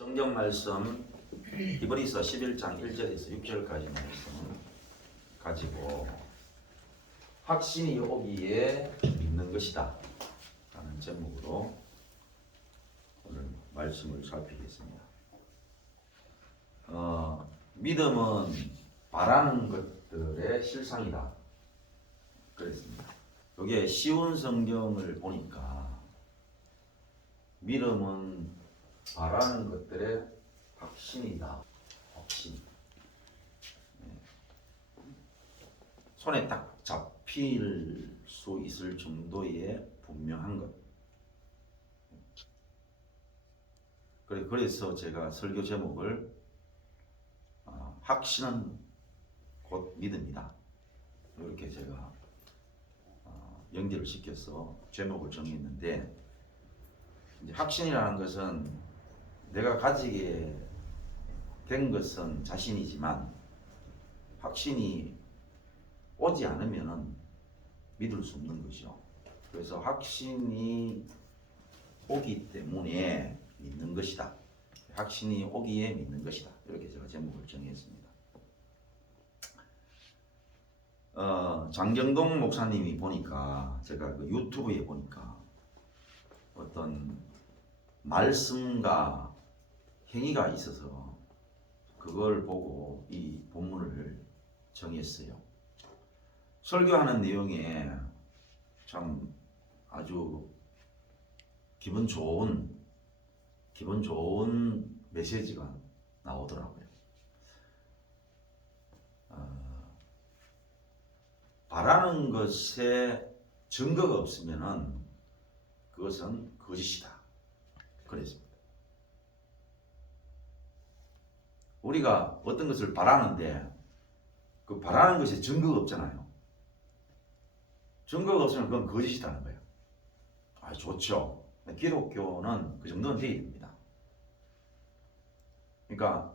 성경 말씀 히브리서 11장 1절에서 6절까지 말씀 가지고 확신이 오기에 믿는 것이다 라는 제목으로 오늘 말씀을 살피겠습니다. 믿음은 바라는 것들의 실상이다 그랬습니다. 이게 쉬운 성경을 보니까 믿음은 바라는 것들의 확신이다. 확신. 손에 딱 잡힐 수 있을 정도의 분명한 것. 그래서 제가 설교 제목을 확신은 곧 믿음이다. 이렇게 제가 연결을 시켜서 제목을 정했는데, 이제 확신이라는 것은 내가 가지게 된 것은 자신이지만 확신이 오지 않으면 믿을 수 없는 것이죠. 그래서 확신이 오기 때문에 믿는 것이다. 확신이 오기에 믿는 것이다. 이렇게 제가 제목을 정했습니다. 장경동 목사님이 보니까, 제가 그 유튜브에 보니까 어떤 말씀과 행위가 있어서 그걸 보고 이 본문을 정했어요. 설교하는 내용에 참 아주 기분 좋은 메시지가 나오더라고요. 바라는 것에 증거가 없으면은 그것은 거짓이다 그랬습니다. 우리가 어떤 것을 바라는데 그 바라는 것에 증거가 없잖아요. 증거가 없으면 그건 거짓이라는 거예요. 좋죠. 기독교는 그 정도는 돼야 됩니다. 그러니까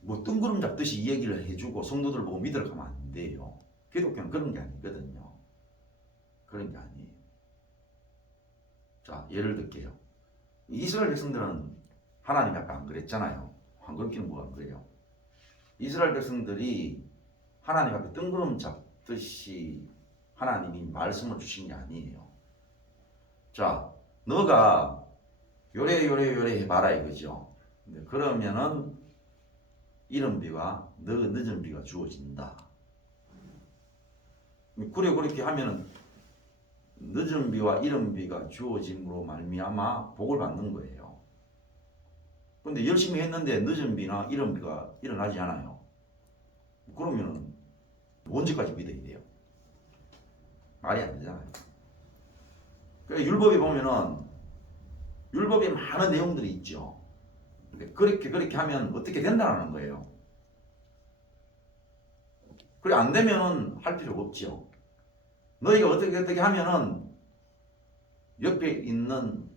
뭐 뜬구름 잡듯이 이 얘기를 해주고 성도들 보고 믿으러 가면 안 돼요. 기독교는 그런 게 아니거든요. 그런 게 아니에요. 자, 예를 들게요. 이스라엘 백성들은 하나님 앞에 안 그랬잖아요. 한글기는 뭐가 안 그래요? 이스라엘 백성들이 하나님 앞에 뜬구름 잡듯이 하나님이 말씀을 주신 게 아니에요. 자, 너가 요래 해봐라 이거죠. 근데 그러면은 이른 비와 늦은 비가 주어진다. 그래 그렇게 하면은 늦은 비와 이른 비가 주어짐으로 말미암아 복을 받는 거예요. 근데 열심히 했는데 늦은 비나 이른 비가 일어나지 않아요. 그러면은 언제까지 믿어야 돼요? 말이 안 되잖아요. 그래 율법에 보면은 율법에 많은 내용들이 있죠. 근데 그렇게 하면 어떻게 된다는 거예요. 그래 안 되면은 할 필요가 없죠. 너희가 어떻게 하면은 옆에 있는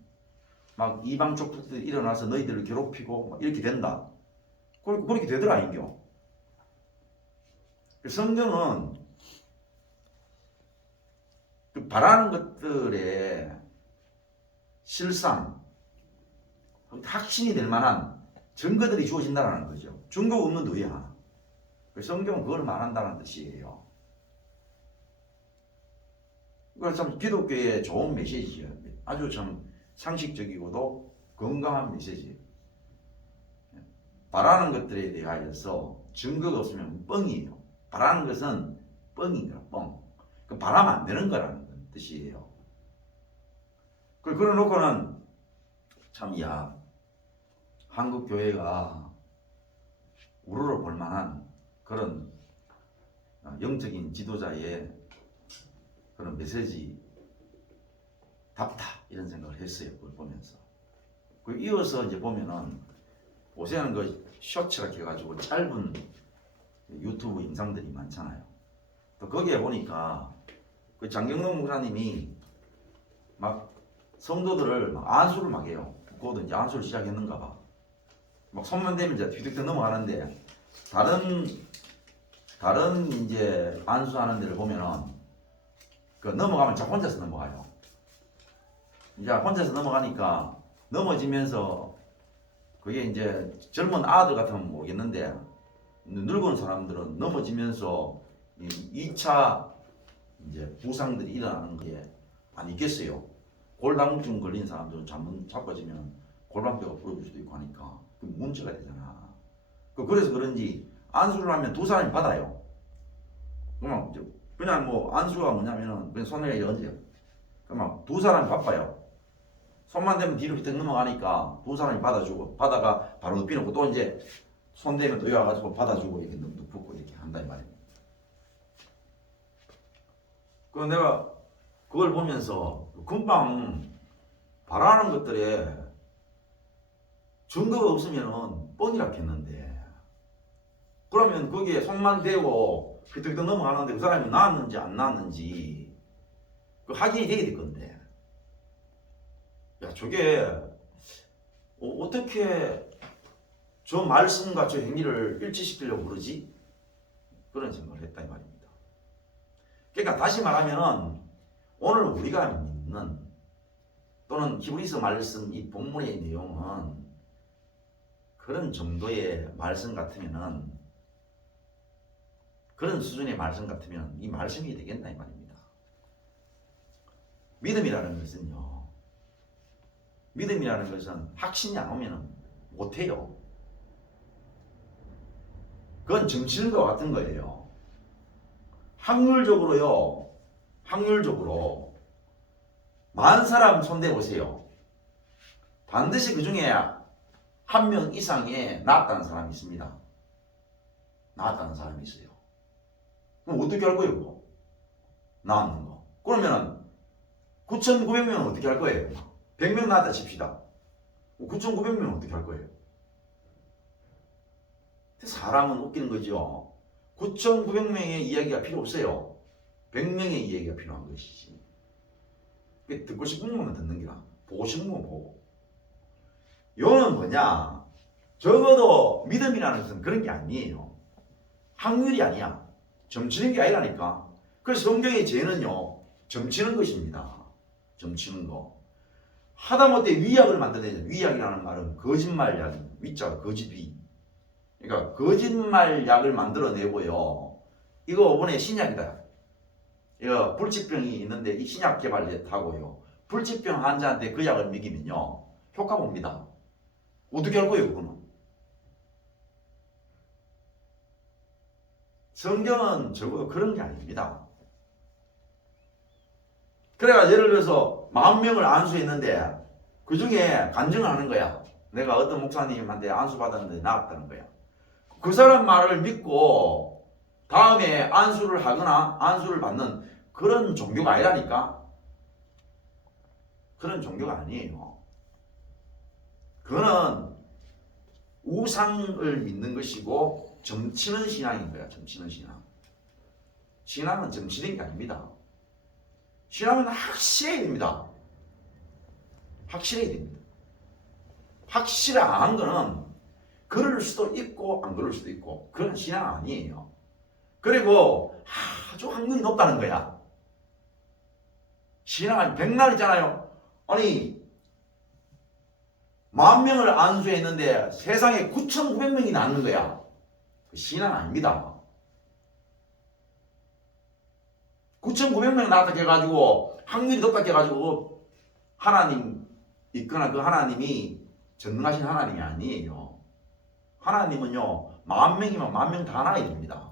막 이방 족속들이 일어나서 너희들을 괴롭히고 이렇게 된다. 그렇게 되더라 인겨. 성경은 그 바라는 것들의 실상, 확신이 될 만한 증거들이 주어진다는 거죠. 증거 없는 너야. 성경은 그걸 말한다는 뜻이에요. 그래서 참 기독교의 좋은 메시지예요. 아주 참 상식적이고도 건강한 메시지. 바라는 것들에 대하여서 증거가 없으면 뻥이에요. 바라는 것은 뻥인 거야, 뻥. 바라면 안 되는 거라는 뜻이에요. 그래 놓고는 참, 한국 교회가 우러러 볼 만한 그런 영적인 지도자의 그런 메시지 답다 이런 생각을 했어요. 그걸 보면서. 이어서 이제 보면은 요새는 그 쇼츠라 해가지고 짧은 유튜브 영상들이 많잖아요. 또 거기에 보니까 그 장경동 목사님이 막 성도들을 막 안수를 막 해요. 그것도 이제 안수를 시작했는가 봐. 막 손만 대면 이제 휘득 넘어가는데 다른 이제 안수하는 데를 보면은 그 넘어가면 자 혼자서 넘어가요. 이제 혼자서 넘어가니까 넘어지면서 그게 이제 젊은 아들 같으면 모르겠는데 늙은 사람들은 넘어지면서 2차 이제 부상들이 일어나는 게 안 있겠어요. 골다공증 걸린 사람들은 잘못 자빠지면 골반뼈가 부러질 수도 있고 하니까 그 문제가 되잖아. 그래서 그런지 안수를 하면 두 사람이 받아요. 그냥 뭐 안수가 뭐냐면은 그냥 손에 얹어요. 그러면 두 사람이 바빠요. 손만 대면 뒤로 휘떡 넘어가니까 두 사람이 받아주고 받아가 바로 눕히놓고 또 이제 손 대면 또 와가지고 받아주고 이렇게 눕고 이렇게 한다 이 말이에요. 그 내가 그걸 보면서 금방 바라는 것들에 증거가 없으면은 뻔이라 했는데 그러면 거기에 손만 대고 휘떡휘떡 넘어가는데 그 사람이 나았는지 안 나았는지 그 확인이 되게 될 건데 야 저게 어떻게 저 말씀과 저 행위를 일치시키려고 그러지? 그런 생각을 했다 이 말입니다. 그러니까 다시 말하면은 오늘 우리가 믿는 또는 히브리서 말씀 이 본문의 내용은 그런 정도의 말씀 같으면은 그런 수준의 말씀 같으면 이 말씀이 되겠나 이 말입니다. 믿음이라는 것은요. 믿음이라는 것은 확신이 안 오면 못해요. 그건 점치는 것 같은 거예요. 확률적으로요. 확률적으로 만 사람 손대 보세요. 반드시 그 중에 한 명 이상의 나았다는 사람이 있습니다. 나았다는 사람이 있어요. 그럼 어떻게 할 거예요? 그거? 나았는 거. 그러면 9,900명은 어떻게 할 거예요? 100명 나왔다 칩시다. 9,900명은 어떻게 할 거예요? 사람은 웃기는 거죠. 9,900명의 이야기가 필요 없어요. 100명의 이야기가 필요한 것이지. 듣고 싶은 것만 듣는 게라. 보고 싶은 것만 보고. 이거는 뭐냐? 적어도 믿음이라는 것은 그런 게 아니에요. 확률이 아니야. 점치는 게 아니라니까. 그래서 성경의 죄는요. 점치는 것입니다. 점치는 거. 하다못해 위약을 만들어내죠. 위약이라는 말은 거짓말약, 위자가 거짓위. 그러니까 거짓말약을 만들어내고요. 이거 이번에 신약이다. 이거 불치병이 있는데 이 신약 개발했다고요. 불치병 환자한테 그 약을 먹이면요. 효과 봅니다. 어떻게 할 거예요, 그거는? 성경은 적어도 그런 게 아닙니다. 그래가 예를 들어서 10,000명을 안수했는데 그 중에 간증을 하는 거야. 내가 어떤 목사님한테 안수 받았는데 나았다는 거야. 그 사람 말을 믿고 다음에 안수를 하거나 안수를 받는 그런 종교가 아니라니까. 그런 종교가 아니에요. 그거는 우상을 믿는 것이고 점치는 신앙인 거야. 점치는 신앙. 신앙은 점치는 게 아닙니다. 신앙은 확실해야 됩니다. 확실해야 됩니다. 확실히 안 한 거는 그럴 수도 있고 안 그럴 수도 있고 그런 신앙 아니에요. 그리고 아주 확률이 높다는 거야. 신앙은 백날 있잖아요. 아니 10,000명을 안수했는데 세상에 9,900명이 낳는 거야. 신앙 아닙니다. 9,900명 낳았다 해가지고 확률이 높다 해가지고 하나님 있거나 그 하나님이 전능하신 하나님이 아니에요. 하나님은요 10,000명이면 10,000명 다 낳아야 됩니다.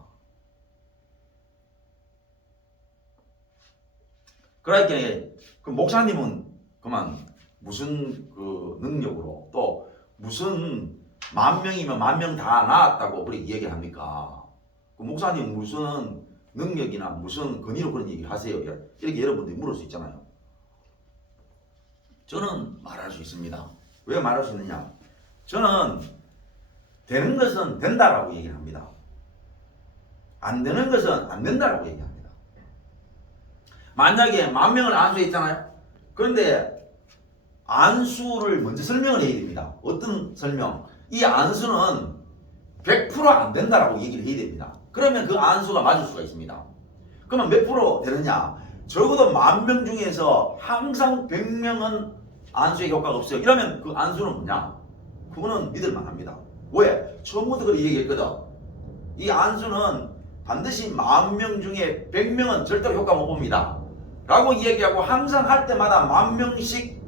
그러니까 그 목사님은 그만 무슨 그 능력으로 또 무슨 10,000명이면 10,000명 다 낳았다고 그렇게 얘기를 합니까? 그 목사님 무슨 능력이나 무슨 권위로 그런 얘기를 하세요? 이렇게 여러분들이 물을 수 있잖아요. 저는 말할 수 있습니다. 왜 말할 수 있느냐? 저는 되는 것은 된다라고 얘기를 합니다. 안 되는 것은 안 된다라고 얘기합니다. 만약에 10,000명을 안수했잖아요. 그런데 안수를 먼저 설명을 해야 됩니다. 어떤 설명? 이 안수는 100%안 된다라고 얘기를 해야 됩니다. 그러면 그 안수가 맞을 수가 있습니다. 그러면 몇 프로 되느냐? 적어도 10,000명 중에서 항상 100명은 안수의 효과가 없어요. 이러면 그 안수는 뭐냐? 그거는 믿을만 합니다. 왜? 처음부터 그렇게 얘기했거든. 이 안수는 반드시 10,000명 중에 100명은 절대로 효과 못 봅니다 라고 얘기하고 항상 할 때마다 10,000명씩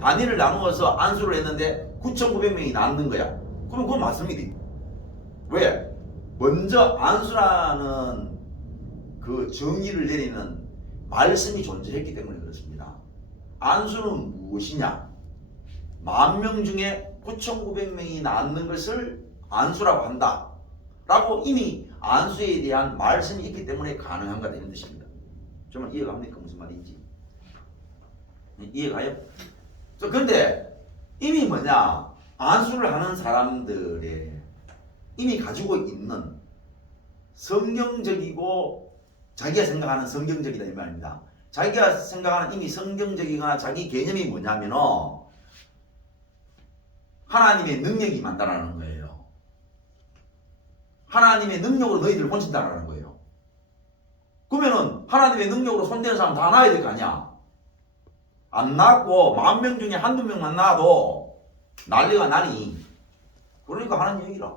단위를 나누어서 안수를 했는데 9,900명이 낳는 거야. 그럼 그건 맞습니다. 왜? 먼저 안수라는 그 정의를 내리는 말씀이 존재했기 때문에 그렇습니다. 안수는 무엇이냐? 10,000명 중에 9,900명이 낳는 것을 안수라고 한다 라고 이미 안수에 대한 말씀이 있기 때문에 가능한가 되는 뜻입니다. 정말 이해가 갑니까? 무슨 말인지 이해가요? 그런데 이미 뭐냐, 안수를 하는 사람들의 이미 가지고 있는 성경적이고 자기가 생각하는 성경적이다 이 말입니다. 자기가 생각하는 이미 성경적이거나 자기 개념이 뭐냐면은 하나님의 능력이 많다라는 거예요. 하나님의 능력으로 너희들을 고친다라는 거예요. 그러면은 하나님의 능력으로 손대는 사람 다 나아야 될 거 아니야. 안 낳고 10,000명 중에 한두 명만 낳아도 난리가 나니. 그러니까 하는 얘기라.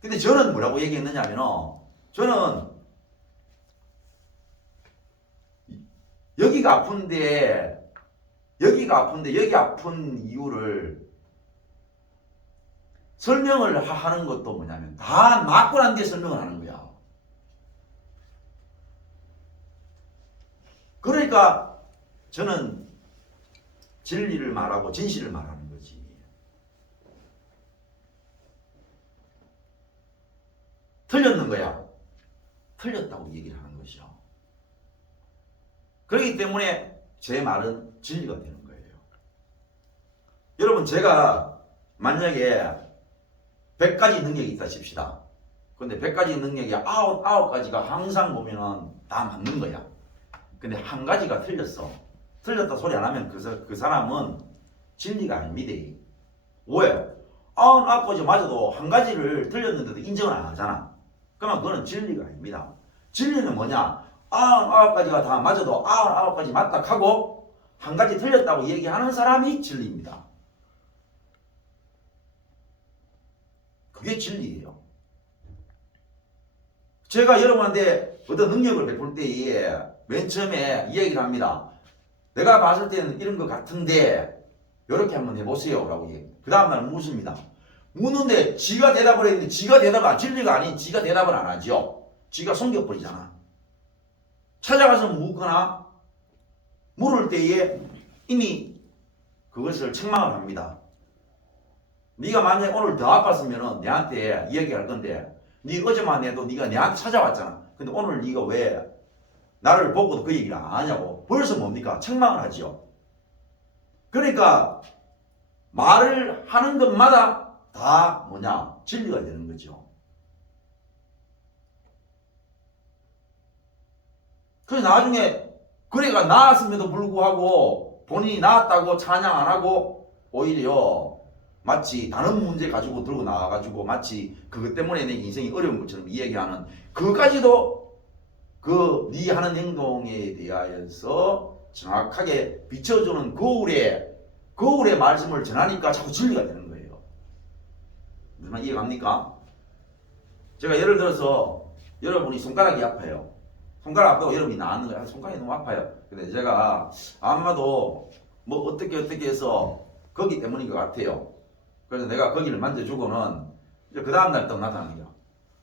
근데 저는 뭐라고 얘기했느냐면은, 저는 여기가 아픈데 여기 아픈 이유를 설명을 하는 것도 뭐냐면 다 맞고 난 뒤에 설명을 하는 거야. 그러니까 저는 진리를 말하고 진실을 말하는 거지. 틀렸는 거야. 틀렸다고 얘기를 하는 것이요. 그렇기 때문에 제 말은 진리가 되는 거예요. 여러분, 제가 만약에 100가지 능력이 있다 칩시다. 근데 100가지 능력이 99가지가 항상 보면은 다 맞는 거야. 근데 한 가지가 틀렸어. 틀렸다 소리 안 하면 그 사람은 진리가 아닙니다. 왜? 99가지 맞아도 한 가지를 틀렸는데도 인정을 안 하잖아. 그러면 그거는 진리가 아닙니다. 진리는 뭐냐? 99가지가 다 맞아도 99가지 맞다 하고 한 가지 틀렸다고 얘기하는 사람이 진리입니다. 그게 진리예요. 제가 여러분한테 어떤 능력을 베풀 때에 맨 처음에 이야기를 합니다. 내가 봤을 때는 이런 것 같은데 이렇게 한번 해보세요 라고 얘기해요. 그 다음날 묻습니다. 묻는데 지가 대답을 했는데 지가 대답을 진리가 아닌 지가 대답을 안 하죠. 지가 숨겨버리잖아. 찾아가서 묻거나 물을 때에 이미 그것을 책망을 합니다. 네가 만약에 오늘 더 아팠으면 내한테 이야기할 건데 네 어제만 해도 네가 내한테 찾아왔잖아. 근데 오늘 네가 왜 나를 보고도 그 얘기를 안 하냐고. 벌써 뭡니까? 책망을 하죠. 그러니까 말을 하는 것마다 다 뭐냐? 진리가 되는 거죠. 그래서 나중에 그래가 나았음에도 불구하고 본인이 나았다고 찬양 안 하고 오히려 마치 다른 문제 가지고 들고 나와가지고 마치 그것 때문에 내 인생이 어려운 것처럼 이야기하는 그까지도 그 네 하는 행동에 대하여서 정확하게 비춰주는 거울의 말씀을 전하니까 자꾸 진리가 되는 거예요. 무슨 말 이해갑니까? 제가 예를 들어서 여러분이 손가락이 아파요. 손가락 아프고 여러분이 나왔는 거예요. 손가락이 너무 아파요. 근데 제가 아마도 뭐 어떻게 해서 거기 때문인 것 같아요. 그래서 내가 거기를 만져주고는 이제 그 다음날 또 나타나는 거야.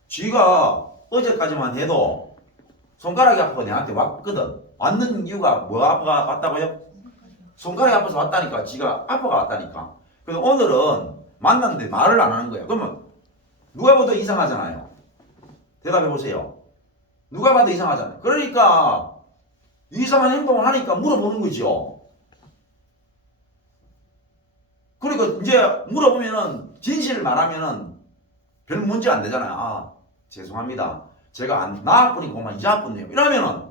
쥐가 어제까지만 해도 손가락이 아파서 내한테 왔거든. 왔는 이유가 뭐가 아파가 왔다고요? 손가락이 아파서 왔다니까. 쥐가 아파가 왔다니까. 그래서 오늘은 만났는데 말을 안 하는 거야. 그러면 누가 봐도 이상하잖아요. 대답해 보세요. 누가 봐도 이상하잖아요. 그러니까 이상한 행동을 하니까 물어보는 거죠. 그러니까 이제 물어보면은 진실을 말하면은 별 문제 안 되잖아요. 아, 죄송합니다. 제가 나아보니까 이제 아팠네요. 이러면은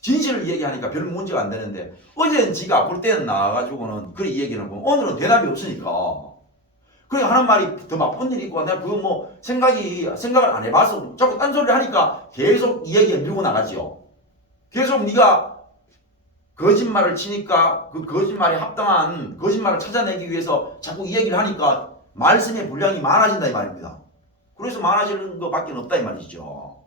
진실을 얘기하니까 별 문제가 안 되는데 어제는 지가 아플 때는 나와가지고는 그래 얘기는 하고 오늘은 대답이 없으니까 그러니까 하는 말이 더 나쁜 일이 있고 내가 그거 뭐 생각을 안 해봐서 자꾸 딴소리를 하니까 계속 이야기가 밀고 나가죠. 계속 네가 거짓말을 치니까 그 거짓말에 합당한 거짓말을 찾아내기 위해서 자꾸 이 얘기를 하니까 말씀의 분량이 많아진다 이 말입니다. 그래서 많아지는 것밖에 없다 이 말이죠.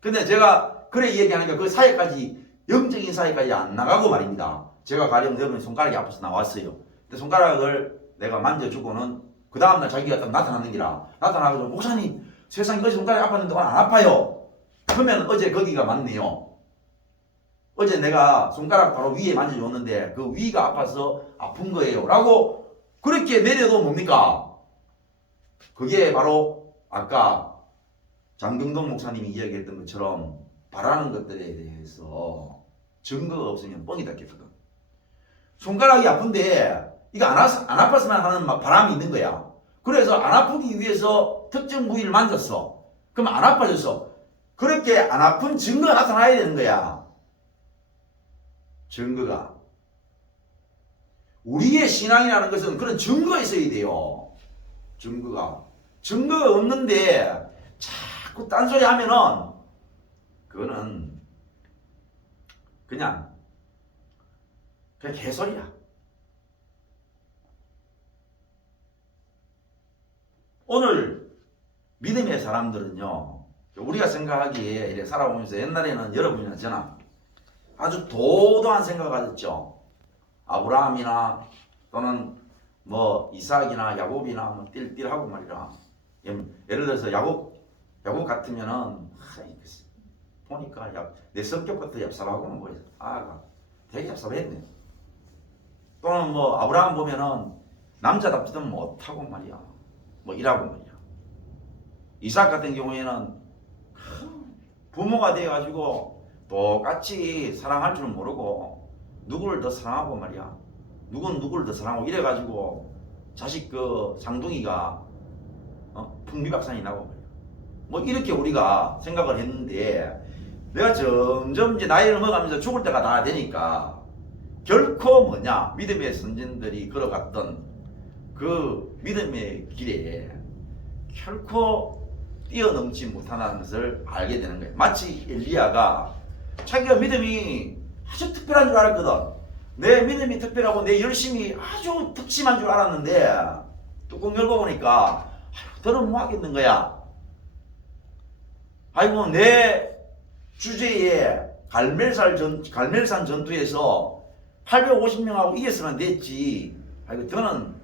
근데 제가 그래 얘기하니까 그 사이까지 영적인 사이까지 안 나가고 말입니다. 제가 가령 여러분 손가락이 아파서 나왔어요. 근데 손가락을 내가 만져주고는 그 다음날 자기가 딱 나타나는 기라. 나타나가지고 목사님 세상에 어제 손가락이 아팠는데 오늘 안 아파요. 그러면 어제 거기가 맞네요. 어제 내가 손가락 바로 위에 만져줬는데 그 위가 아파서 아픈 거예요 라고 그렇게 내려도 뭡니까? 그게 바로 아까 장경동 목사님이 이야기했던 것처럼 바라는 것들에 대해서 증거가 없으면 뻥이다 했거든. 손가락이 아픈데 이거 안 아팠으면 하는 바람이 있는 거야. 그래서 안 아프기 위해서 특정 부위를 만졌어. 그럼 안 아파졌어. 그렇게 안 아픈 증거가 나타나야 되는 거야. 증거가. 우리의 신앙이라는 것은 그런 증거가 있어야 돼요. 증거가. 증거가 없는데 자꾸 딴소리 하면은 그거는 그냥 개소리야. 오늘 믿음의 사람들은요, 우리가 생각하기에 이렇게 살아오면서 옛날에는 여러분이나 저나 아주 도도한 생각을 가졌죠. 아브라함이나 또는 뭐 이삭이나 야곱이나 뭐 띨띨하고 말이라. 예를 들어서 야곱 같으면은 보니까 내 성격부터 얍삽하고는 뭐 아가 되게 얍삽했네. 또는 뭐 아브라함 보면은 남자답지도 못하고 말이야. 뭐 이라고 말이야. 이삭 같은 경우에는 부모가 되어가지고 똑같이 사랑할 줄은 모르고 누구를 더 사랑하고 말이야. 누구는 누구를 더 사랑하고 이래가지고 자식 그 상둥이가 풍비박산이 나고 말이야. 뭐 이렇게 우리가 생각을 했는데 내가 점점 이제 나이를 먹어가면서 죽을 때가 다 되니까 결코 뭐냐 믿음의 선진들이 걸어갔던 그 믿음의 길에 결코 뛰어넘지 못하는 것을 알게 되는 거예요. 마치 엘리야가 자기가 믿음이 아주 특별한 줄 알았거든. 내 믿음이 특별하고 내 열심이 아주 특심한 줄 알았는데 뚜껑 열고 보니까 더는 뭐 하겠는 거야. 아이고 내 주제에 갈멜산 전투에서 850명하고 이겼으면 됐지. 아이고 더는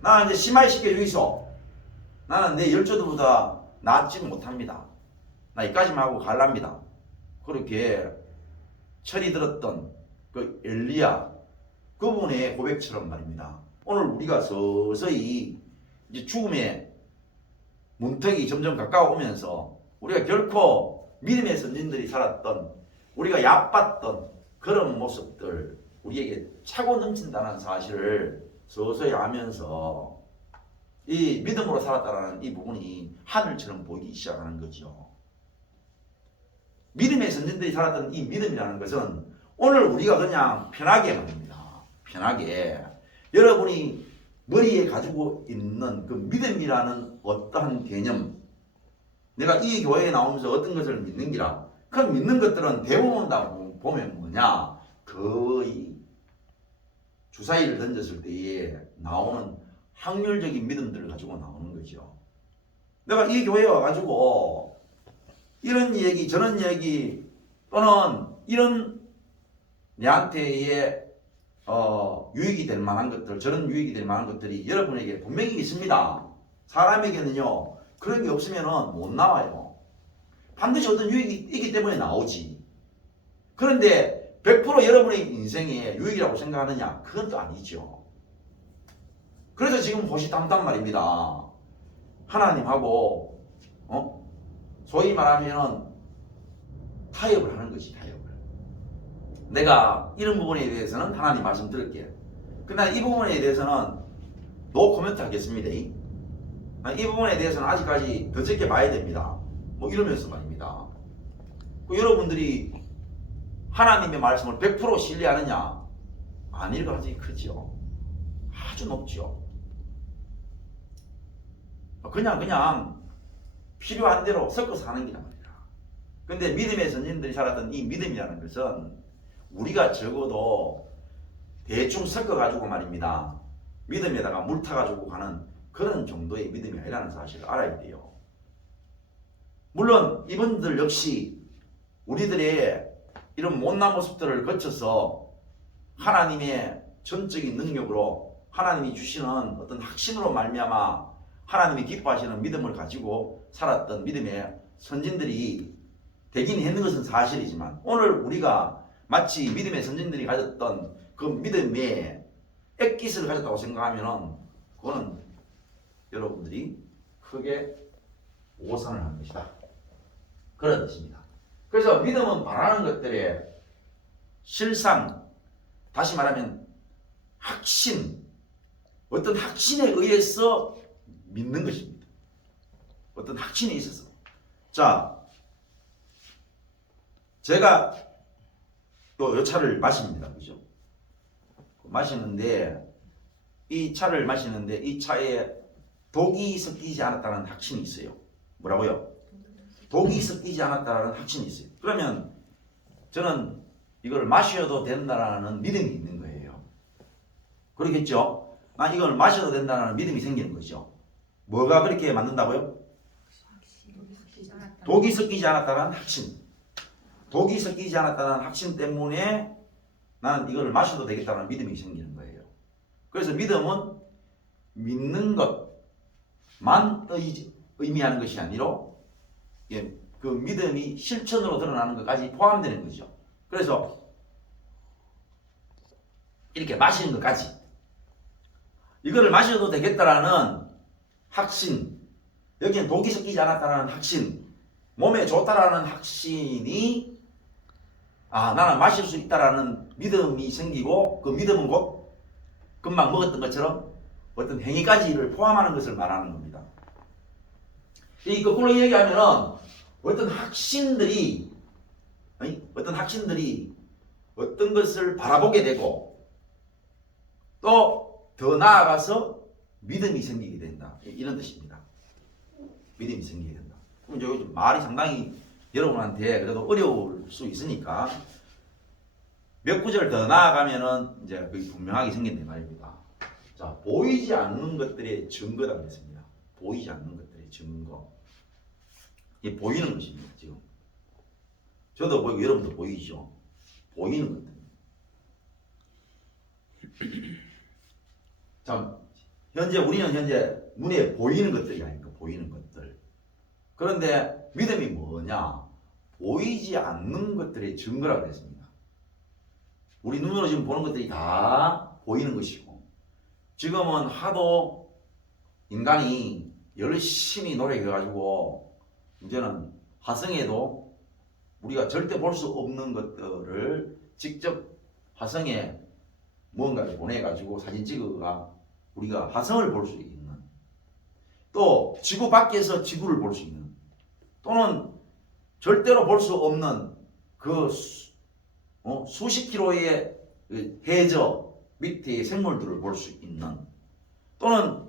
나 이제 심하게 시켜주이소. 나는 내 열조들보다 낫지 못합니다. 나 이까지만 하고 갈랍니다. 그렇게 철이 들었던 그 엘리야 그분의 고백처럼 말입니다. 오늘 우리가 서서히 이제 죽음의 문턱이 점점 가까워오면서 우리가 결코 믿음의 선진들이 살았던 우리가 얕봤던 그런 모습들 우리에게 차고 넘친다는 사실을 서서히 하면서 이 믿음으로 살았다는 이 부분이 하늘처럼 보이기 시작하는 거죠. 믿음의 선진들이 살았던 이 믿음이라는 것은 오늘 우리가 그냥 편하게 말입니다. 편하게 여러분이 머리에 가지고 있는 그 믿음이라는 어떠한 개념, 내가 이 교회에 나오면서 어떤 것을 믿는 기라, 그 믿는 것들은 대부분 다 보면 뭐냐, 거의 주사위를 던졌을 때에 나오는 확률적인 믿음들을 가지고 나오는 거죠. 내가 이 교회에 와가지고 이런 얘기 저런 얘기 또는 이런 내한테의 유익이 될 만한 것들, 저런 유익이 될 만한 것들이 여러분에게 분명히 있습니다. 사람에게는요 그런 게 없으면 못 나와요. 반드시 어떤 유익이 있기 때문에 나오지. 그런데 100% 여러분의 인생에 유익이라고 생각하느냐? 그건 또 아니죠. 그래서 지금 호시탐탐 말입니다. 하나님하고 소위 말하면 타협을 하는 것이 타협을. 내가 이런 부분에 대해서는 하나님 말씀 들을게. 근데 이 부분에 대해서는 노 코멘트 하겠습니다. 이 부분에 대해서는 아직까지 더 지켜봐야 됩니다. 뭐 이러면서 말입니다. 여러분들이 하나님의 말씀을 100% 신뢰하느냐? 아닐 가능성이 크죠. 아주 높죠. 그냥 필요한 대로 섞어서 하는 게 말이야. 근데 믿음의 선진들이 살았던 이 믿음이라는 것은 우리가 적어도 대충 섞어가지고 말입니다. 믿음에다가 물 타가지고 가는 그런 정도의 믿음이 아니라는 사실을 알아야 돼요. 물론 이분들 역시 우리들의 이런 못난 모습들을 거쳐서 하나님의 전적인 능력으로 하나님이 주시는 어떤 확신으로 말미암아 하나님이 기뻐하시는 믿음을 가지고 살았던 믿음의 선진들이 되긴 했는 것은 사실이지만 오늘 우리가 마치 믿음의 선진들이 가졌던 그 믿음의 액기스를 가졌다고 생각하면 그거는 여러분들이 크게 오산을 하는 것이다. 그런 뜻입니다. 그래서 믿음은 바라는 것들의 실상, 다시 말하면 확신, 어떤 확신에 의해서 믿는 것입니다. 어떤 확신에 있어서. 자, 제가 요 차를 마십니다. 그죠? 마시는데, 이 차를 마시는데, 이 차에 독이 섞이지 않았다는 확신이 있어요. 뭐라고요? 독이 섞이지 않았다는 확신이 있어요. 그러면 저는 이걸 마셔도 된다라는 믿음이 있는 거예요. 그러겠죠? 이걸 마셔도 된다는 믿음이 생기는 거죠. 뭐가 그렇게 만든다고요? 독이 섞이지 않았다는 확신. 독이 섞이지 않았다는 확신 때문에 나는 이걸 마셔도 되겠다는 믿음이 생기는 거예요. 그래서 믿음은 믿는 것만 의미하는 것이 아니라 그 믿음이 실천으로 드러나는 것까지 포함되는 거죠. 그래서 이렇게 마시는 것까지 이거를 마셔도 되겠다라는 확신, 여기는 독이 섞이지 않았다라는 확신, 몸에 좋다라는 확신이 나는 마실 수 있다라는 믿음이 생기고 그 믿음은 곧 금방 먹었던 것처럼 어떤 행위까지를 포함하는 것을 말하는 겁니다. 이 거꾸로 얘기하면은 어떤 확신들이 어떤 것을 바라보게 되고 또 더 나아가서 믿음이 생기게 된다. 이런 뜻입니다. 믿음이 생기게 된다. 그럼 요즘 말이 상당히 여러분한테 그래도 어려울 수 있으니까 몇 구절 더 나아가면은 이제 그게 분명하게 생긴단 말입니다. 자, 보이지 않는 것들의 증거다 그랬습니다. 보이지 않는 것들의 증거. 이게 보이는 것입니다. 지금 저도 보이고 여러분도 보이죠. 보이는 것들. 자, 우리는 현재 눈에 보이는 것들이 아닙니까? 보이는 것들. 그런데 믿음이 뭐냐? 보이지 않는 것들의 증거라고 그랬습니다. 우리 눈으로 지금 보는 것들이 다 보이는 것이고, 지금은 하도 인간이 열심히 노력해가지고 이제는 화성에도 우리가 절대 볼 수 없는 것들을 직접 화성에 무언가를 보내가지고 사진 찍어가 우리가 화성을 볼 수 있는, 또 지구 밖에서 지구를 볼 수 있는, 또는 절대로 볼 수 없는 그 수십 킬로의 해저 밑에 생물들을 볼 수 있는, 또는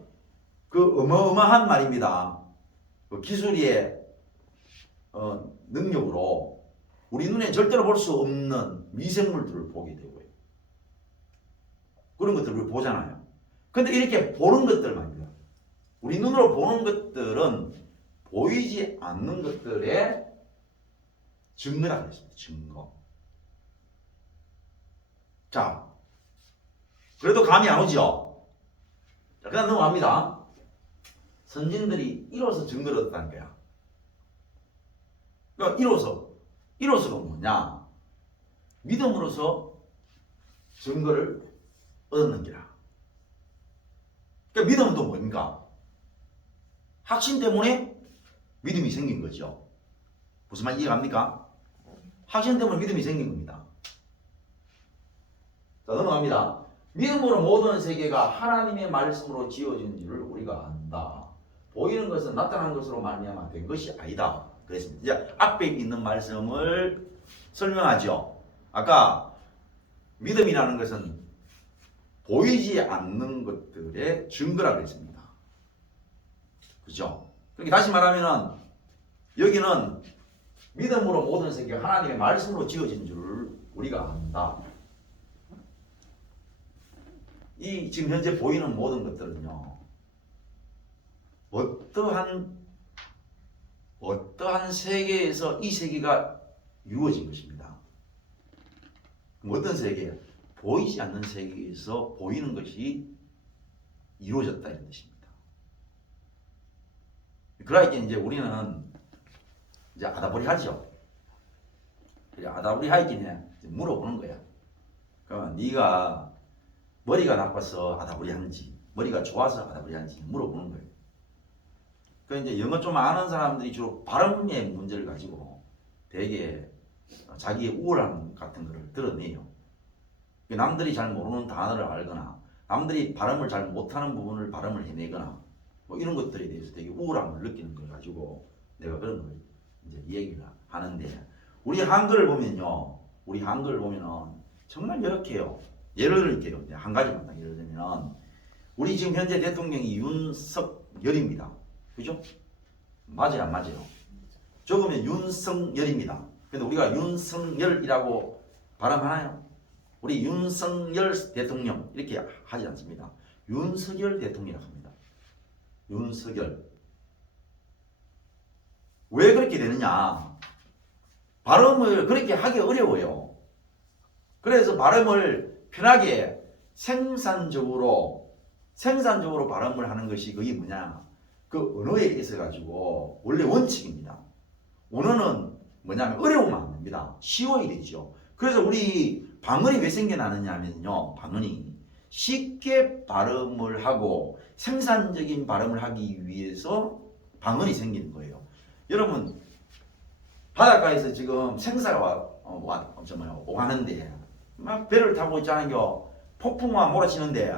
그 어마어마한 말입니다. 그 기술의 능력으로 우리 눈에 절대로 볼 수 없는 미생물들을 보게 되고요. 그런 것들을 우리가 보잖아요. 근데 이렇게 보는 것들 말입니다. 우리 눈으로 보는 것들은 보이지 않는 것들의 증거라고 했습니다. 증거. 자, 그래도 감이 안 오죠? 자, 그냥 넘어갑니다. 선진들이 이로써 증거를 얻었다는 거야. 그러니까 이로서가 뭐냐? 믿음으로서 증거를 얻는 기라. 그러니까 믿음은 또 뭡니까? 확신 때문에 믿음이 생긴 거죠. 무슨 말 이해갑니까? 확신 때문에 믿음이 생긴 겁니다. 자, 넘어갑니다. 믿음으로 모든 세계가 하나님의 말씀으로 지어진 줄을 우리가 안다. 보이는 것은 나타난 것으로 말미암아 된 것이 아니다. 그랬습니다. 이제 앞에 있는 말씀을 설명하죠. 아까 믿음이라는 것은 보이지 않는 것들의 증거라고 했습니다. 그죠? 그러니까 다시 말하면 여기는 믿음으로 모든 세계가 하나님의 말씀으로 지어진 줄 우리가 한다. 이 지금 현재 보이는 모든 것들은요, 어떠한 세계에서 이 세계가 이루어진 것입니다. 그럼 어떤 세계? 보이지 않는 세계에서 보이는 것이 이루어졌다 이런 뜻입니다. 그러니까 이제 우리는 이제 아다부리 하죠. 아다부리 하긴 해. 물어보는 거야. 그러면 네가 머리가 나빠서 아다부리 하는지, 머리가 좋아서 아다부리 하는지 물어보는 거예요. 그 이제 영어 좀 아는 사람들이 주로 발음의 문제를 가지고 되게 자기의 우월함 같은 거를 드러내요. 남들이 잘 모르는 단어를 알거나 남들이 발음을 잘 못하는 부분을 발음을 해내거나 뭐 이런 것들에 대해서 되게 우월함을 느끼는 걸 가지고 내가 그런 걸 이제 얘기를 하는데, 우리 한글을 보면요, 우리 한글을 보면은 정말 이렇게요. 예를 들게요. 한 가지만 딱 예를 들면, 우리 지금 현재 대통령이 윤석열입니다. 그죠? 맞아요, 안 맞아요? 적으면 윤석열입니다. 근데 우리가 윤석열이라고 발음하나요? 우리 윤석열 대통령 이렇게 하지 않습니다. 윤석열 대통령이라고 합니다. 윤석열. 왜 그렇게 되느냐? 발음을 그렇게 하기 어려워요. 그래서 발음을 편하게 생산적으로 발음을 하는 것이 그게 뭐냐? 그 언어에 있어 가지고 원래 원칙입니다. 언어는 뭐냐면 어려우면 안 됩니다. 쉬워야 되죠. 그래서 우리 방언이 왜 생겨나느냐면요, 방언이 쉽게 발음을 하고 생산적인 발음을 하기 위해서 방언이 생기는 거예요. 여러분 바닷가에서 지금 생사가 오가는데 막 배를 타고 있잖아요. 폭풍우가 몰아치는데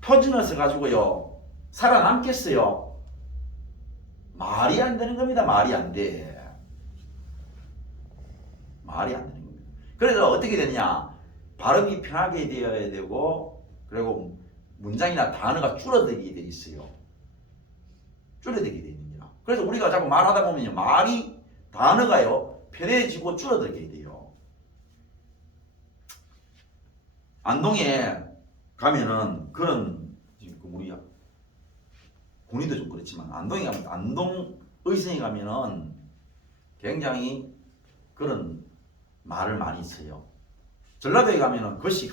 표준어서 가지고요 살아남겠어요? 말이 안 되는 겁니다. 말이 안 돼. 말이 안 되는 겁니다. 그래서 어떻게 되느냐, 발음이 편하게 되어야 되고, 그리고 문장이나 단어가 줄어들게 돼 있어요. 줄어들게 돼 있습니다. 그래서 우리가 자꾸 말하다 보면요, 말이 단어가요 편해지고 줄어들게 돼요. 안동에 가면은 그런, 지금 우리 군인도 좀 그렇지만 안동에 가면, 안동 의성에 가면은 굉장히 그런 말을 많이 써요. 전라도에 가면은 거식.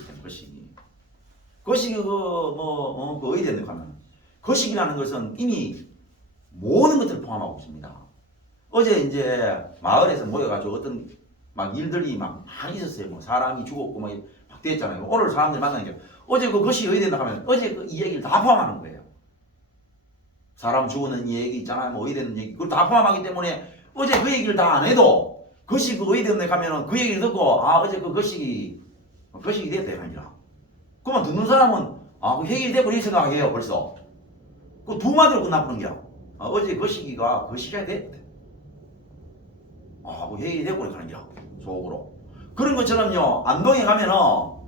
거식이 그 어디에 가면 거식이라는 것은 이미 모든 것들을 포함하고 있습니다. 어제 이제 마을에서 모여가지고 어떤 막 일들이 막 많이 있었어요. 뭐 사람이 죽었고 막 됐잖아요. 오늘 사람들이 만나는 게 어제 그 거식이 어디 된다 하면 어제 그 이 얘기를 다 포함하는 거예요. 사람 죽었는 얘기 있잖아요. 뭐 어디 되는 얘기 그걸 다 포함하기 때문에 어제 그 얘기를 다 안 해도 거식 그 어디 됐네 가면은 그 얘기를 듣고 어제 그 거식이 됐다 아니라, 그러면 듣는 사람은 그 해결되고 이렇게 생각해요. 벌써 그 두 마디로 끝나버린 게야. 어제 거식이가 됐대. 그 해결되고 이렇게 하는 게야. 속으로. 그런 것처럼요, 안동에 가면은,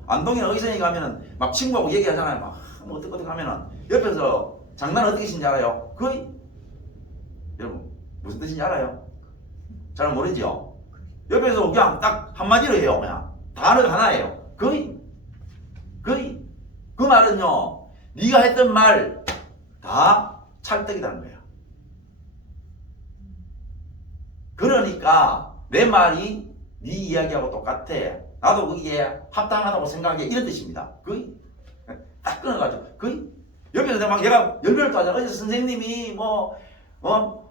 안동이나 의성에 가면은 막 친구하고 얘기하잖아요. 막 뭐 어떻게 하면은 옆에서 장난 어떻게 치는지 알아요? 여러분 무슨 뜻인지 알아요? 잘 모르죠? 옆에서 그냥 딱 한마디로 해요. 그냥 단어가 하나예요. 거의 그 말은요, 네가 했던 말 다 찰떡이라는 거야. 그러니까 내 말이 네 이야기하고 똑같아. 나도 그게 합당하다고 생각해. 이런 뜻입니다. 거의 딱 끊어가지고 거의 옆에서 막 얘가 열변을 하잖아. 어제 선생님이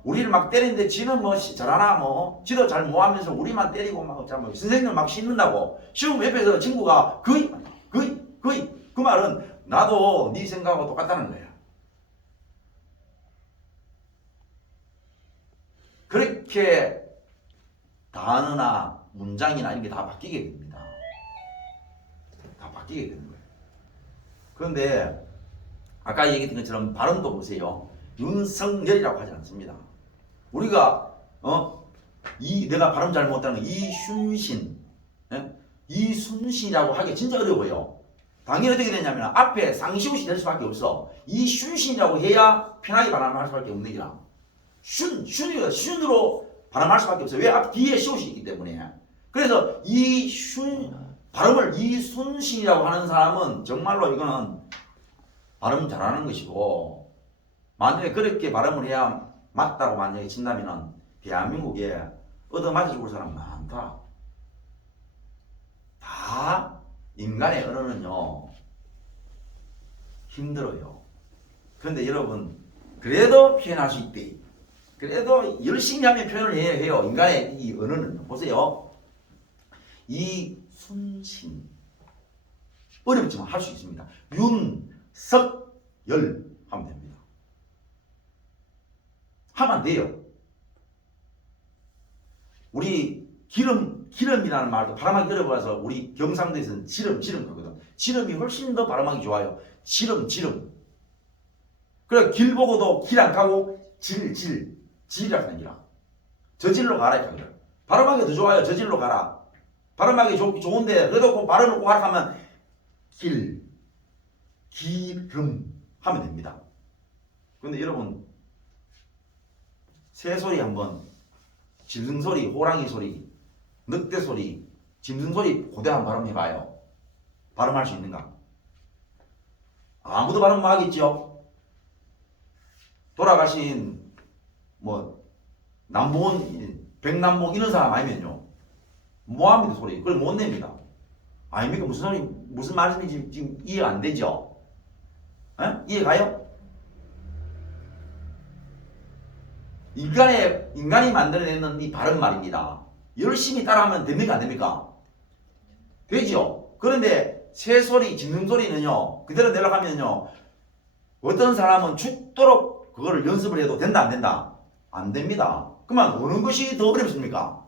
우리를 막 때리는데 지는 잘하나 지도 잘 못하면서 우리만 때리고 막 선생님을 막 씻는다고. 시험 옆에서 친구가 거의 그 말은 나도 네 생각하고 똑같다는 거야. 그렇게 단어나 문장이나 이런 게 다 바뀌게 됩니다. 다 바뀌게 되는 거예요. 그런데 아까 얘기했던 것처럼 발음도 보세요. 윤석열이라고 하지 않습니다. 우리가 내가 발음 잘 못하는 거 이순신, 이순신이라고 하기 진짜 어려워요. 당연히 어떻게 되냐면 앞에 상시옷이 될 수밖에 없어. 이순신이라고 해야 편하게 발음할 수밖에 없는 게라. 슌으로 발음할 수밖에 없어요. 왜? 앞 뒤에 시옷이 있기 때문에. 그래서 발음을 이순신이라고 하는 사람은 정말로 이거는 발음 잘하는 것이고, 만약에 그렇게 발음을 해야 맞다고 만약에 친다면은 대한민국에 얻어맞아 죽을 사람 많다. 다 인간의 언어는요 힘들어요. 그런데 여러분 그래도 표현할 수 있대. 그래도 열심히 하면 표현을 해요. 인간의 이 언어는 보세요. 이순신 어렵지만 할 수 있습니다. 윤석열 하면 됩니다. 하면 돼요. 우리 기름이라는 말도 발음하기 어려워서 우리 경상도에서는 지름 하거든. 지름이 훨씬 더 발음하기 좋아요. 지름. 그래 길 보고도 길 안 가고 질이라 하는 기라. 저질로 가라 이거야. 발음하기 더 좋아요. 저질로 가라. 발음하기 좋은데 그래도 그 발음을 꼭 하라 하면 기름 하면 됩니다. 그런데 여러분 새소리 한번 짐승소리, 호랑이 소리, 늑대 소리, 짐승 소리 고대한 발음 해봐요. 발음할 수 있는가? 아무도 발음 못 하겠죠? 돌아가신 남봉원, 백남봉 이런 사람 아니면요 뭐합니다 소리. 그걸 못 냅니다. 아닙니까? 무슨 말씀인지 지금 이해가 안 되죠? 에? 이해가요? 인간이 만들어내는 이 발음 말입니다. 열심히 따라하면 됩니까? 안 됩니까? 되죠? 그런데 새소리, 짖는소리는요, 그대로 내려가면요, 어떤 사람은 죽도록 그거를 연습을 해도 된다, 안 된다? 안 됩니다. 그러면 어느 것이 더 어렵습니까?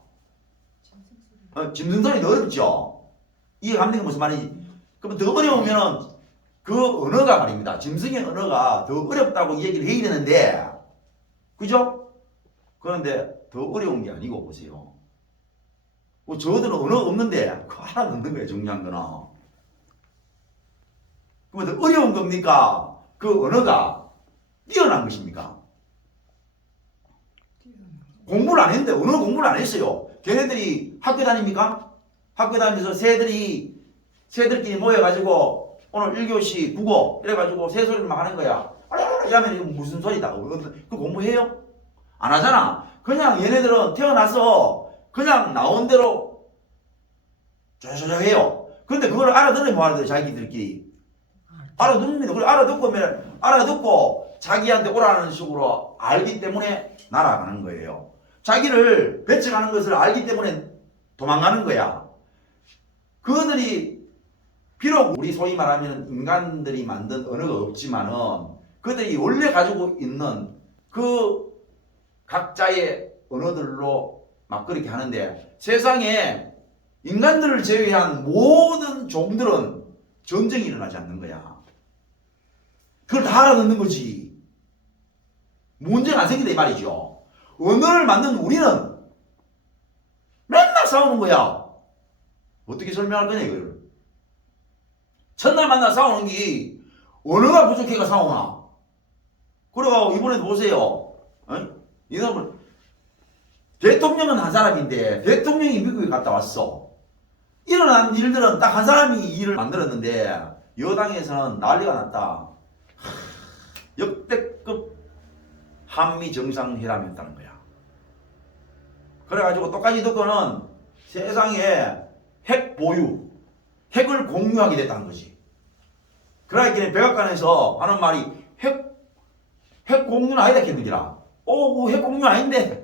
짖는소리 더 어렵죠? 이해갑니까? 무슨 말인지? 그러면 더 어려우면은 그 언어가 말입니다. 짐승의 언어가 더 어렵다고 얘기를 해야 되는데, 그죠? 그런데 더 어려운 게 아니고 보세요. 저들은 언어가 없는데 그거 하나 넣는 거예요. 중요한 거는. 그러면 더 어려운 겁니까? 그 언어가 뛰어난 것입니까? 공부를 안 했는데 언어 공부를 안 했어요. 걔네들이 학교 다닙니까? 학교 다니면서 새들끼리 모여가지고 오늘 1교시 국어 이래가지고 새소리를 막 하는 거야. 이러면 이거 무슨 소리다. 그 공부해요? 안 하잖아. 그냥 얘네들은 태어나서 그냥 나온 대로 조조조 해요. 근데 그걸 알아들으면 뭐 하는데 자기들끼리 알아듣습니다. 그걸 알아듣고 자기한테 오라는 식으로 알기 때문에 날아가는 거예요. 자기를 배척하는 것을 알기 때문에 도망가는 거야. 그들이 비록 우리 소위 말하면 인간들이 만든 언어가 없지만은 그들이 원래 가지고 있는 그 각자의 언어들로 막 그렇게 하는데 세상에 인간들을 제외한 모든 종들은 전쟁이 일어나지 않는 거야. 그걸 다 알아듣는 거지. 문제가 안 생긴다 이 말이죠. 언어를 만든 우리는 맨날 싸우는 거야. 어떻게 설명할 거냐 이걸. 첫날 만나 싸우는 게 언어가 부족해가 싸우나. 그러고 이번에도 보세요. 이놈을 대통령은 한 사람인데 대통령이 미국에 갔다 왔어. 일어난 일들은 딱 한 사람이 일을 만들었는데 여당에서는 난리가 났다. 역대급 한미 정상회담이었다는 거야. 그래가지고 똑같이 듣고는 세상에 핵 보유, 핵을 공유하게 됐다는 거지. 그러니까 백악관에서 하는 말이 핵 공유는 아니다 했는지라. 핵 공유 아닌데.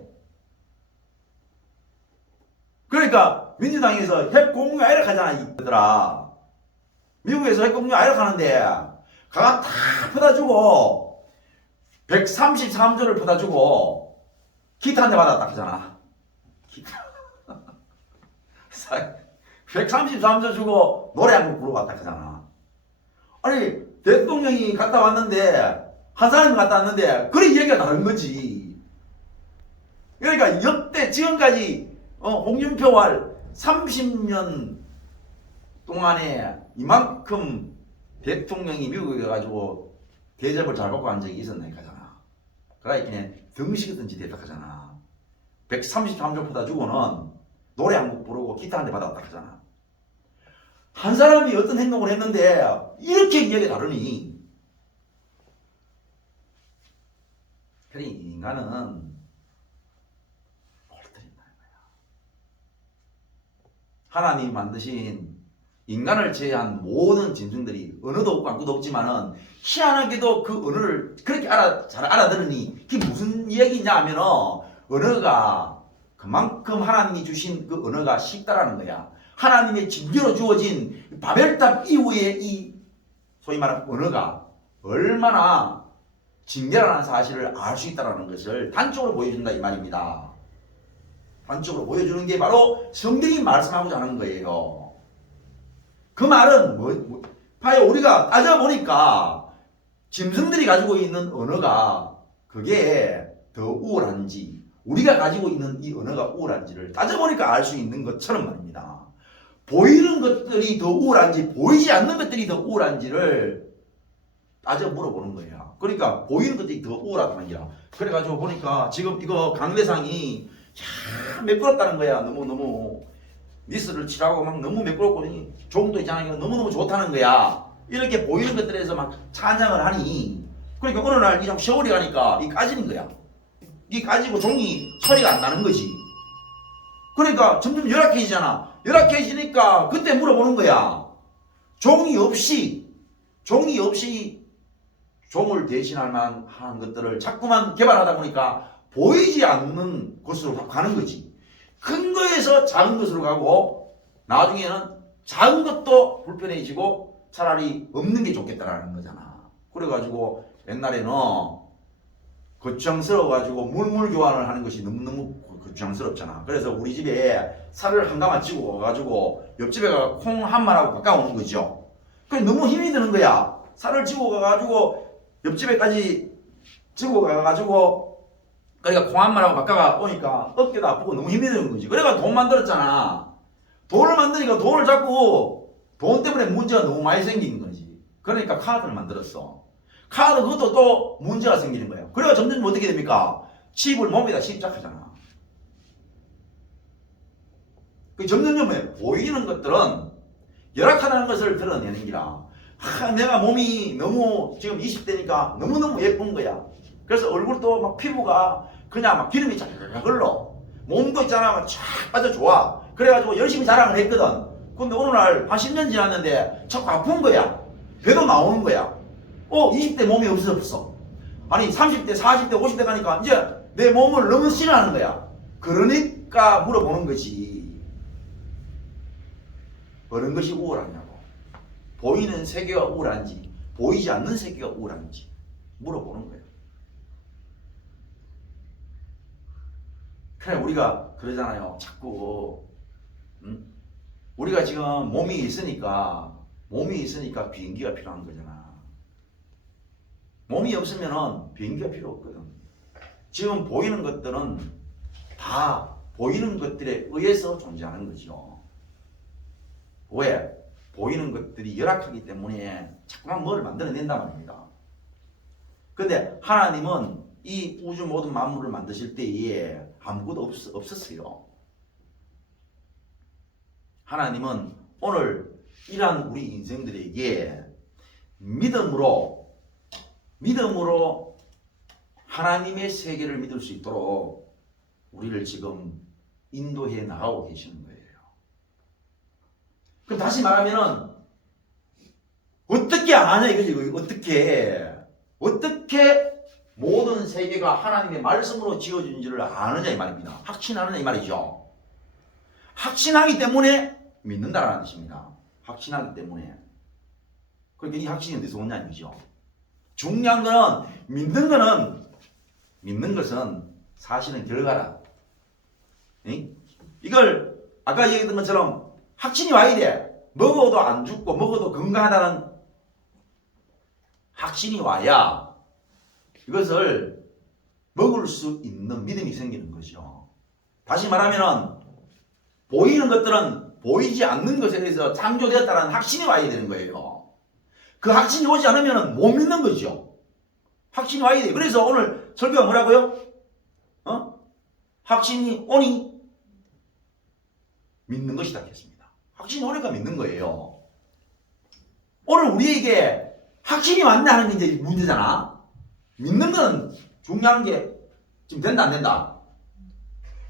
그러니까 민주당에서 핵 공유 아니라 하잖아 이들아. 미국에서 핵 공유 아니라 하는데 가가 다 퍼다주고 133조를 퍼다주고 기타 한 대 받았다 하잖아. 기타 133조 주고 노래 한 곡 부르고 갔다 하잖아. 아니 대통령이 갔다 왔는데 한 사람이 갔다 왔는데 그래 얘기가 다른 거지. 그러니까 역대 지금까지 홍준표와 30년 동안에 이만큼 대통령이 미국에 가가지고 대접을 잘 받고 간 적이 있었나 하잖아. 그러니까 등식이든지 대답하잖아. 133조 퍼다 주고는 노래 한 곡 부르고 기타 한 대 받았다 하잖아. 한 사람이 어떤 행동을 했는데 이렇게 이야기 다르니. 그러니 인간은 옳더린다는 거야. 하나님이 만드신 인간을 제외한 모든 짐승들이 언어도 없고 아무것도 없지만은 희한하게도 그 언어를 그렇게 잘 알아들으니 그게 무슨 이야기냐 하면은 언어가 그만큼 하나님이 주신 그 언어가 쉽다라는 거야. 하나님의 징조로 주어진 바벨탑 이후에 이 소위 말하는 언어가 얼마나 진결한 사실을 알 수 있다는 것을 단적으로 보여준다 이 말입니다. 단적으로 보여주는 게 바로 성경이 말씀하고자 하는 거예요. 그 말은 봐요. 우리가 따져보니까 짐승들이 가지고 있는 언어가 그게 더 우월한지 우리가 가지고 있는 이 언어가 우월한지를 따져보니까 알 수 있는 것처럼 말입니다. 보이는 것들이 더 우월한지 보이지 않는 것들이 더 우월한지를 따져 물어보는 거야. 그러니까 보이는 것들이 더 우월하다는 거야. 그래가지고 보니까 지금 이거 강대상이 참 매끄럽다는 거야. 너무 미스를 칠하고 막 너무 매끄럽고 종도 있잖아요. 너무너무 좋다는 거야. 이렇게 보이는 것들에서 막 찬양을 하니 그러니까 어느 날 이 좀 세월이 가니까 이 까지는 거야. 이 까지고 종이 소리가 안 나는 거지. 그러니까 점점 열악해지잖아. 열악해지니까 그때 물어보는 거야. 종이 없이 종을 대신할 만한 것들을 자꾸만 개발하다 보니까 보이지 않는 곳으로 가는 거지. 큰 거에서 작은 것으로 가고 나중에는 작은 것도 불편해지고 차라리 없는 게 좋겠다라는 거잖아. 그래가지고 옛날에는 거추장스러워가지고 물물 교환을 하는 것이 너무너무 거추장스럽잖아. 그래서 우리 집에 살을 한 가마 찌고 가가지고 옆집에 가 콩 한 마리하고 바꿔오는 거죠. 그래 너무 힘이 드는 거야. 살을 찌고 가가지고 옆집에까지 찌고 가가지고 그러니까 콩 한 마리하고 바꿔가 오니까 어깨도 아프고 너무 힘이 드는 거지. 그래가 돈 만들었잖아. 돈을 만드니까 돈을 자꾸 돈 때문에 문제가 너무 많이 생기는 거지. 그러니까 카드를 만들었어. 카드 그것도 또 문제가 생기는 거예요. 그래가 점점 어떻게 됩니까? 칩을 몸에다 시작하잖아. 그 점점 보이는 것들은 열악하다는 것을 드러내는 기라. 내가 몸이 너무 지금 20대니까 너무너무 예쁜 거야. 그래서 얼굴도 막 피부가 그냥 막 기름이 쫙 흘러. 몸도 있잖아. 막 쫙 빠져 좋아. 그래가지고 열심히 자랑을 했거든. 근데 어느 날 한 10년 지났는데 자꾸 아픈 거야. 배도 나오는 거야. 20대 몸이 없어졌어. 아니 30대, 40대, 50대 가니까 이제 내 몸을 너무 싫어하는 거야. 그러니까 물어보는 거지. 어느 것이 우월하냐고. 보이는 세계가 우월한지 보이지 않는 세계가 우월한지 물어보는 거예요. 그래 우리가 그러잖아요. 자꾸 우리가 지금 몸이 있으니까 비행기가 필요한 거잖아. 몸이 없으면 비행기가 필요 없거든. 지금 보이는 것들은 다 보이는 것들에 의해서 존재하는 거죠. 왜? 보이는 것들이 열악하기 때문에 자꾸만 뭐를 만들어낸단 말입니다. 근데 하나님은 이 우주 모든 만물을 만드실 때에 아무것도 없었어요. 하나님은 오늘 이러한 우리 인생들에게 믿음으로 하나님의 세계를 믿을 수 있도록 우리를 지금 인도해 나가고 계시는 거예요. 그럼 다시 말하면은 어떻게 아냐 이거지. 어떻게 모든 세계가 하나님의 말씀으로 지어진지를 아느냐 이 말입니다. 확신하느냐 이 말이죠. 확신하기 때문에 믿는다라는 뜻입니다. 확신하기 때문에. 그러니까 이 확신이 어디서 오냐 이거죠. 중요한 거는 믿는 것은 사실은 결과라. 이걸 아까 얘기했던 것처럼 확신이 와야 돼. 먹어도 안 죽고 먹어도 건강하다는 확신이 와야 이것을 먹을 수 있는 믿음이 생기는 거죠. 다시 말하면 보이는 것들은 보이지 않는 것에 대해서 창조되었다는 확신이 와야 되는 거예요. 그 확신이 오지 않으면 못 믿는 거죠. 확신이 와야 돼요. 그래서 오늘 설교가 뭐라고요? 확신이 오니 믿는 것이다 했습니다. 확신이 오니까 믿는 거예요. 오늘 우리에게 확신이 맞나 하는 게 이제 문제잖아. 믿는 건 중요한 게 지금 된다 안 된다.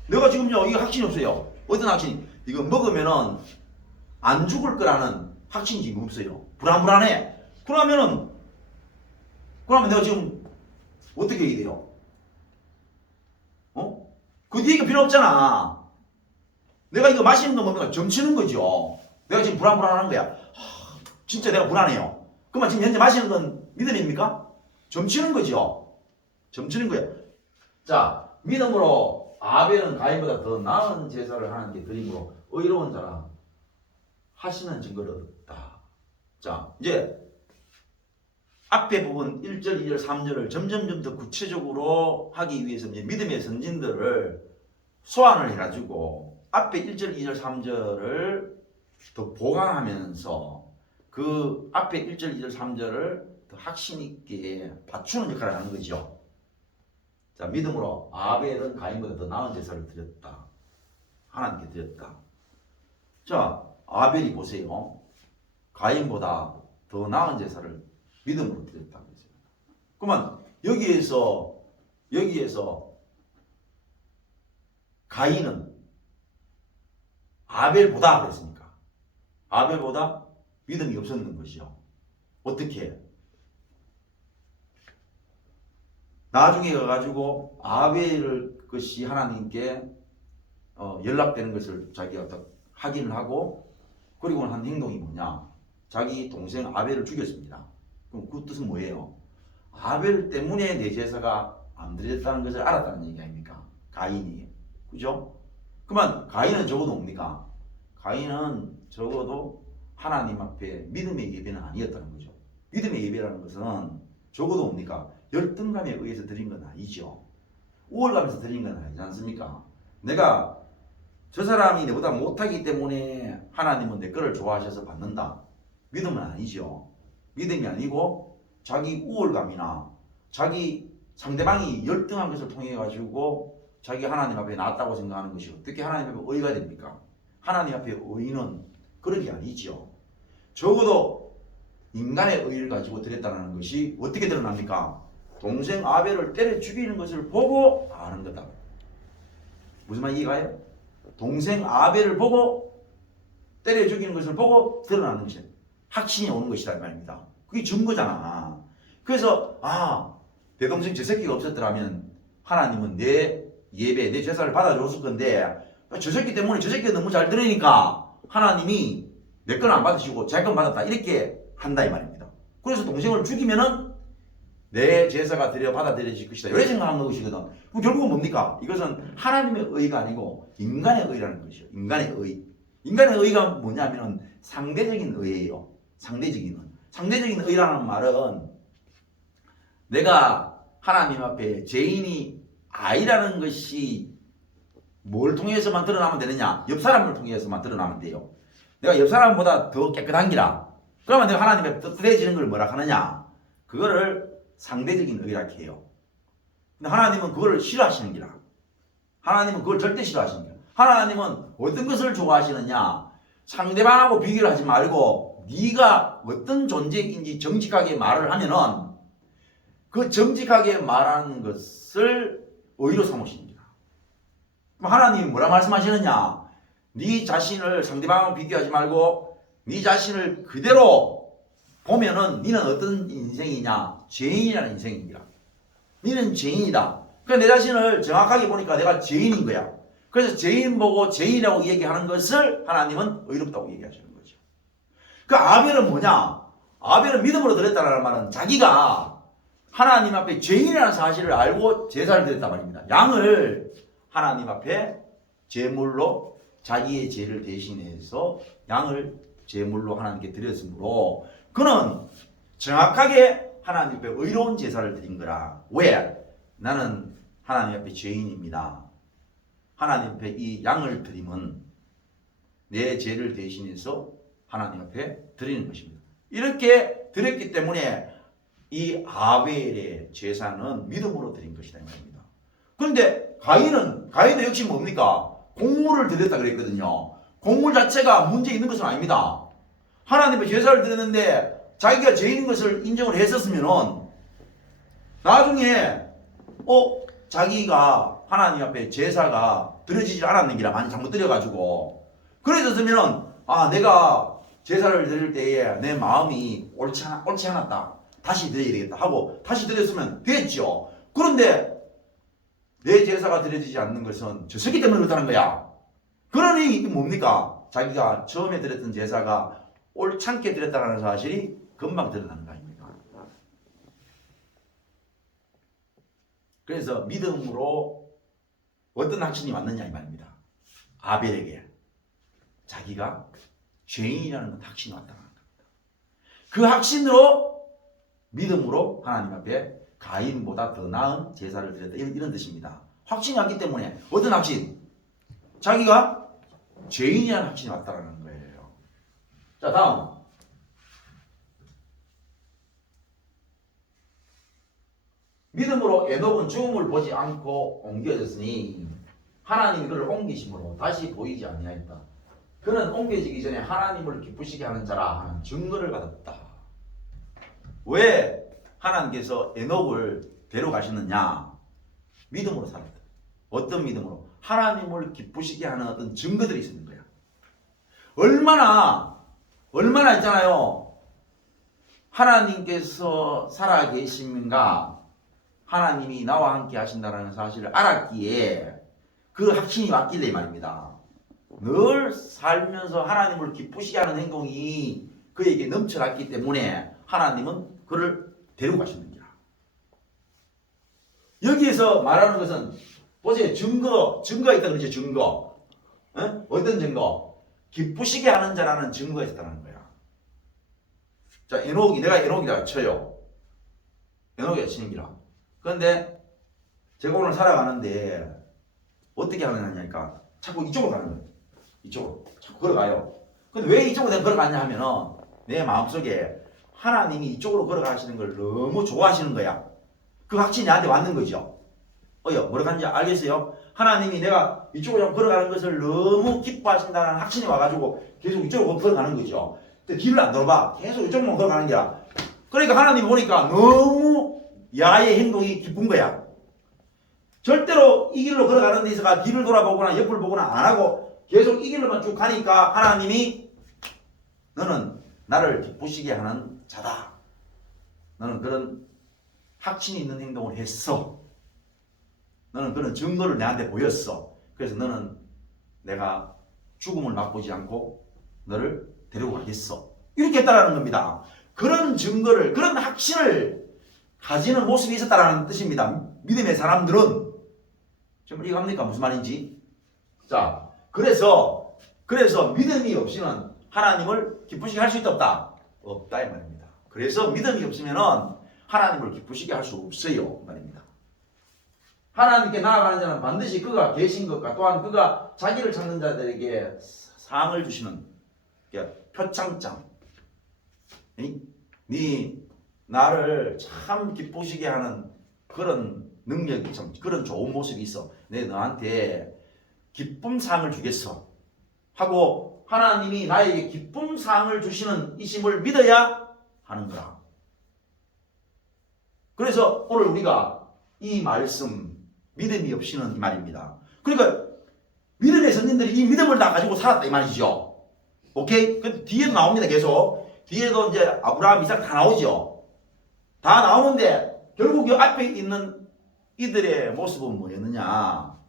내가 지금요 이게 확신이 없어요. 어떤 확신이? 이거 먹으면은 안 죽을 거라는 확신이 지금 없어요. 불안해. 그러면 내가 지금 어떻게 해야 돼요? 그 뒤에 필요 없잖아. 내가 이거 마시는 거 뭡니까? 점치는 거죠. 내가 지금 불안한 거야. 진짜 내가 불안해요. 그러면 지금 현재 마시는 건 믿음입니까? 점치는 거죠. 점치는 거야. 자, 믿음으로 아벨은 가인보다 더 나은 제사를 하는 게 드림으로 의로운 자라 하시는 증거를 얻었다. 자, 이제 앞에 부분 1절, 2절, 3절을 점점 더 구체적으로 하기 위해서 이제 믿음의 선진들을 소환을 해가지고 앞에 1절, 2절, 3절을 더 보강하면서 그 앞에 1절, 2절, 3절을 더 확신 있게 받추는 역할을 하는 거죠. 자, 믿음으로 아벨은 가인보다 더 나은 제사를 드렸다. 하나님께 드렸다. 자, 아벨이 보세요. 가인보다 더 나은 제사를 믿음으로 드렸다고 했습니다. 그러면 여기에서 가인은 아벨보다 그랬습니까? 아벨보다 믿음이 없었는 것이요. 어떻게? 나중에 가가지고 아벨을 것이 하나님께 연락되는 것을 자기가 확인을 하고 그리고 한 행동이 뭐냐? 자기 동생 아벨을 죽였습니다. 그럼 그 뜻은 뭐예요? 아벨 때문에 내 제사가 안 드렸다는 것을 알았다는 얘기 아닙니까? 가인이. 그죠? 그러면 가인은 적어도 뭡니까? 가인은 적어도 하나님 앞에 믿음의 예배는 아니었다는 거죠. 믿음의 예배라는 것은 적어도 뭡니까? 열등감에 의해서 드린 건 아니죠. 우월감에서 드린 건 아니지 않습니까? 내가 저 사람이 내보다 못하기 때문에 하나님은 내 거를 좋아하셔서 받는다. 믿음은 아니죠. 믿음이 아니고 자기 우월감이나 자기 상대방이 열등한 것을 통해 가지고 자기 하나님 앞에 낫다고 생각하는 것이 어떻게 하나님 앞에 의가 됩니까? 하나님 앞에 의는 그런 게 아니죠. 적어도 인간의 의를 가지고 드렸다는 것이 어떻게 드러납니까? 동생 아벨을 때려 죽이는 것을 보고 아는 거다. 무슨 말 이해가요? 동생 아벨을 보고 때려 죽이는 것을 보고 드러나는 것이 확신이 오는 것이다 이 말입니다. 그게 증거잖아. 그래서 내 동생 저 새끼가 없었더라면 하나님은 내 예배, 내 제사를 받아줬을 건데 저 새끼 때문에 저 새끼가 너무 잘 들으니까 하나님이 내 건 안 받으시고 제 건 받았다 이렇게 한다 이 말입니다. 그래서 동생을 죽이면은 내 제사가 받아들여질 것이다 이렇게 생각하는 것이거든. 그럼 결국은 뭡니까? 이것은 하나님의 의가 아니고 인간의 의라는 것이죠. 인간의 의. 인간의 의가 뭐냐면 상대적인 의예요. 상대적인 의라는 말은 내가 하나님 앞에 죄인이 아니라는 것이 뭘 통해서만 드러나면 되느냐? 옆 사람을 통해서만 드러나면 돼요. 내가 옆 사람보다 더 깨끗한 기라. 그러면 내가 하나님 앞에 뜨뜻해지는 걸 뭐라 하느냐? 그거를 상대적인 의라 해요. 근데 하나님은 그걸 싫어하시는 기라. 하나님은 그걸 절대 싫어하시는 기라. 하나님은 어떤 것을 좋아하시느냐? 상대방하고 비교를 하지 말고 네가 어떤 존재인지 정직하게 말을 하면은 그 정직하게 말하는 것을 의로 삼으십니다. 그럼 하나님이 뭐라 말씀하시느냐? 네 자신을 상대방하고 비교하지 말고 네 자신을 그대로 보면은 너는 어떤 인생이냐? 죄인이라는 인생입니다. 너는 죄인이다. 그러니까 내 자신을 정확하게 보니까 내가 죄인인 거야. 그래서 죄인 보고 죄인이라고 얘기하는 것을 하나님은 의롭다고 얘기하시는 거죠. 그 아벨은 뭐냐? 아벨은 믿음으로 드렸다는 말은 자기가 하나님 앞에 죄인이라는 사실을 알고 제사를 드렸단 말입니다. 양을 하나님 앞에 제물로 자기의 죄를 대신해서 양을 제물로 하나님께 드렸으므로 그는 정확하게 하나님 앞에 의로운 제사를 드린 거라. 왜? 나는 하나님 앞에 죄인입니다. 하나님 앞에 이 양을 드리면 내 죄를 대신해서 하나님 앞에 드리는 것입니다. 이렇게 드렸기 때문에 이 아벨의 제사는 믿음으로 드린 것이다 이 말입니다. 그런데 가인도 역시 뭡니까? 공물을 드렸다 그랬거든요. 곡물 자체가 문제 있는 것은 아닙니다. 하나님의 제사를 드렸는데 자기가 죄인인 것을 인정을 했었으면은 나중에 자기가 하나님 앞에 제사가 드려지지 않았는 게라 많이 잘못 드려가지고 그래졌으면은 내가 제사를 드릴 때에 내 마음이 옳지 않았다. 다시 드려야 되겠다 하고 다시 드렸으면 됐죠. 그런데 내 제사가 드려지지 않는 것은 저 새끼 때문에 그렇다는 거야. 그러니 이게 뭡니까? 자기가 처음에 드렸던 제사가 옳지 않게 드렸다는 사실이 금방 드러나는 거 아닙니까? 그래서 믿음으로 어떤 확신이 왔느냐 이 말입니다. 아벨에게 자기가 죄인이라는 확신이 왔다는 겁니다. 그 확신으로 믿음으로 하나님 앞에 가인보다 더 나은 제사를 드렸다 이런 뜻입니다. 확신이 왔기 때문에 어떤 확신? 자기가 죄인이라는 확신이 왔다는 거예요. 자 다음 믿음으로 에녹은 죽음을 보지 않고 옮겨졌으니 하나님이 그를 옮기심으로 다시 보이지 아니하였다. 그는 옮겨지기 전에 하나님을 기쁘시게 하는 자라 하는 증거를 받았다. 왜 하나님께서 에녹을 데려가셨느냐? 믿음으로 살았다. 어떤 믿음으로? 하나님을 기쁘시게 하는 어떤 증거들이 있는 거야. 얼마나 있잖아요. 하나님께서 살아계신가? 하나님이 나와 함께 하신다는 사실을 알았기에 그 확신이 왔길래 말입니다. 늘 살면서 하나님을 기쁘시게 하는 행동이 그에게 넘쳐났기 때문에 하나님은 그를 데리고 가시는 거야. 여기에서 말하는 것은 보세요. 증거가 있다 그러죠. 증거. 어떤 증거? 기쁘시게 하는 자라는 증거가 있다는 거야. 자, 내가 에녹이라 쳐요. 에녹이라 치는 기라. 그런데 제가 오늘 살아가는데 어떻게 하느냐니까 자꾸 이쪽으로 가는 거예요. 이쪽으로 자꾸 걸어가요. 근데 왜 이쪽으로 내가 걸어가냐 하면은 내 마음속에 하나님이 이쪽으로 걸어가시는 걸 너무 좋아하시는 거야. 그 확신이 나한테 왔는 거죠. 뭐라 하는지 알겠어요? 하나님이 내가 이쪽으로 걸어가는 것을 너무 기뻐하신다는 확신이 와가지고 계속 이쪽으로 걸어가는 거죠. 근데 뒤를 안 돌아봐. 계속 이쪽만 걸어가는 거야. 그러니까 하나님이 보니까 너무 야의 행동이 기쁜 거야. 절대로 이 길로 걸어가는 데 있어가 뒤를 돌아보거나 옆을 보거나 안 하고 계속 이 길로만 쭉 가니까 하나님이 너는 나를 기쁘시게 하는 자다. 너는 그런 확신이 있는 행동을 했어. 너는 그런 증거를 내한테 보였어. 그래서 너는 내가 죽음을 맛보지 않고 너를 데리고 가겠어. 이렇게 했다라는 겁니다. 그런 증거를, 그런 확신을 가지는 모습이 있었다라는 뜻입니다. 믿음의 사람들은. 지금 이해갑니까? 무슨 말인지? 자, 그래서 믿음이 없이는 하나님을 기쁘시게 할 수 있다 없다? 없다 이 말입니다. 그래서 믿음이 없으면은 하나님을 기쁘시게 할 수 없어요 말입니다. 하나님께 나아가는 자는 반드시 그가 계신 것과 또한 그가 자기를 찾는 자들에게 상을 주시는 표창장. 네 나를 참 기쁘시게 하는 그런 능력이 참 그런 좋은 모습이 있어. 내 너한테 기쁨상을 주겠어 하고 하나님이 나에게 기쁨상을 주시는 이심을 믿어야 하는 거라. 그래서 오늘 우리가 이 말씀 믿음이 없이는 이 말입니다. 그러니까 믿음의 선진들이 이 믿음을 다 가지고 살았다 이 말이죠. 오케이? 그 뒤에도 나옵니다. 계속 뒤에도 이제 아브라함, 이삭 다 나오죠. 다 나오는데 결국 이 앞에 있는 이들의 모습은 뭐였느냐?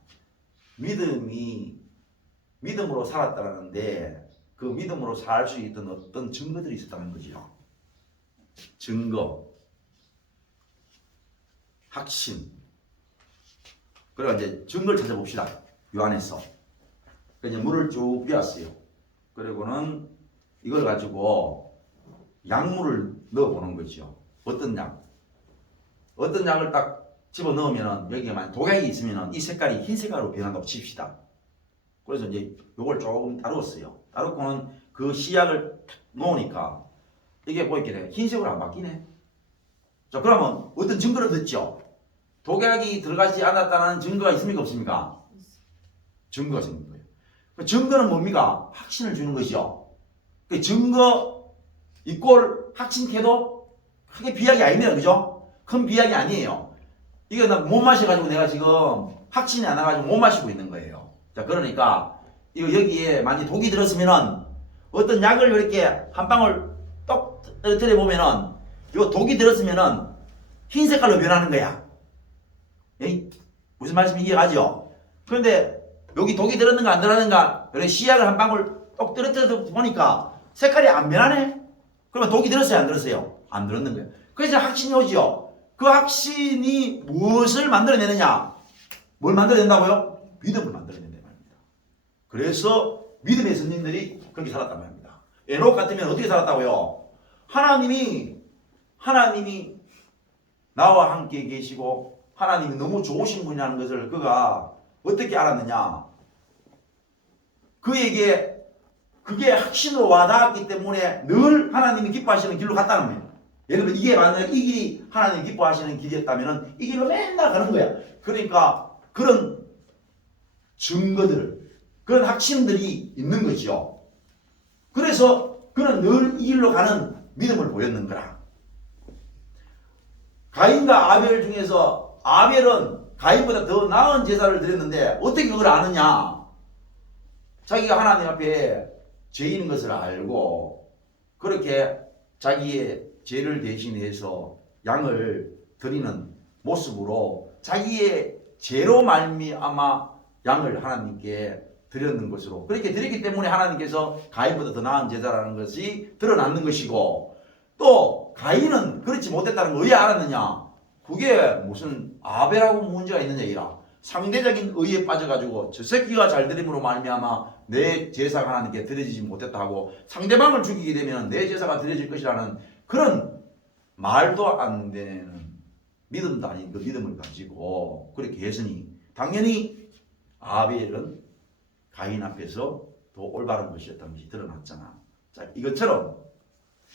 믿음으로 살았다는데 그 믿음으로 살 수 있던 어떤 증거들이 있었다는 거죠. 증거, 확신. 그래서 이제 증거를 찾아봅시다. 요 안에서. 그래서 물을 쭉 비웠어요. 그리고는 이걸 가지고 약물을 넣어보는 거죠. 어떤 약? 어떤 약을 딱 집어 넣으면 여기에만 독약이 있으면 이 색깔이 흰 색깔로 변한다고 칩시다. 그래서 이제 요걸 조금 다루었어요. 다루고는 그 씨약을 놓으니까 이게 보이게 흰색으로 안 바뀌네. 자, 그러면 어떤 증거를 듣죠? 독약이 들어가지 않았다는 증거가 있습니까? 없습니까? 증거가 생긴 거예요. 그 증거는 뭡니까? 확신을 주는 것이요. 그 증거 이꼴 확신 태도 크게 비약이 아닙니다. 그죠? 큰 비약이 아니에요. 이거 나 못 마셔가지고 내가 지금 확신이 안 나가지고 못 마시고 있는 거예요. 자, 그러니까 이거 여기에 만약 독이 들었으면은 어떤 약을 이렇게 한 방울 똑 떨어뜨려 보면은 요 독이 들었으면은 흰 색깔로 변하는 거야. 에이? 무슨 말씀인지 이해가죠? 그런데 여기 독이 들었는가 안 들었는가 이렇게 씨약을 한 방울 똑 떨어뜨려 보니까 색깔이 안 변하네? 그러면 독이 들었어요 안 들었어요? 안 들었는 거예요. 그래서 확신이 오지요. 그 확신이 무엇을 만들어내느냐? 뭘 만들어낸다고요? 믿음을 만들어낸다 말입니다. 그래서 믿음의 선진들이 그렇게 살았단 말입니다. 에녹 같으면 어떻게 살았다고요? 하나님이 나와 함께 계시고 하나님이 너무 좋으신 분이라는 것을 그가 어떻게 알았느냐? 그에게 그게 확신으로 와닿았기 때문에 늘 하나님이 기뻐하시는 길로 갔다는 거예요. 여러분 이게 만약 이 길이 하나님이 기뻐하시는 길이었다면 이 길로 맨날 가는 거야. 그러니까 그런 증거들, 그런 확신들이 있는 거죠. 그래서 그는 늘 이 길로 가는 믿음을 보였는 거라. 가인과 아벨 중에서 아벨은 가인보다 더 나은 제사를 드렸는데 어떻게 그걸 아느냐? 자기가 하나님 앞에 죄인인 것을 알고 그렇게 자기의 죄를 대신해서 양을 드리는 모습으로 자기의 죄로 말미암아 양을 하나님께 드렸는 것으로 그렇게 드렸기 때문에 하나님께서 가인보다 더 나은 제사라는 것이 드러났는 것이고 또 가인은 그렇지 못했다는 걸 왜 알았느냐? 그게 무슨 아벨하고 문제가 있느냐 이라 상대적인 의에 빠져가지고 저 새끼가 잘 드림으로 말미암아 내 제사가 하나님께 드려지지 못했다고 상대방을 죽이게 되면 내 제사가 드려질 것이라는 그런 말도 안 되는 믿음도 아닌 그 믿음을 가지고 그렇게 했으니 당연히 아벨은 가인 앞에서 더 올바른 것이었다는 것이 드러났잖아. 자, 이것처럼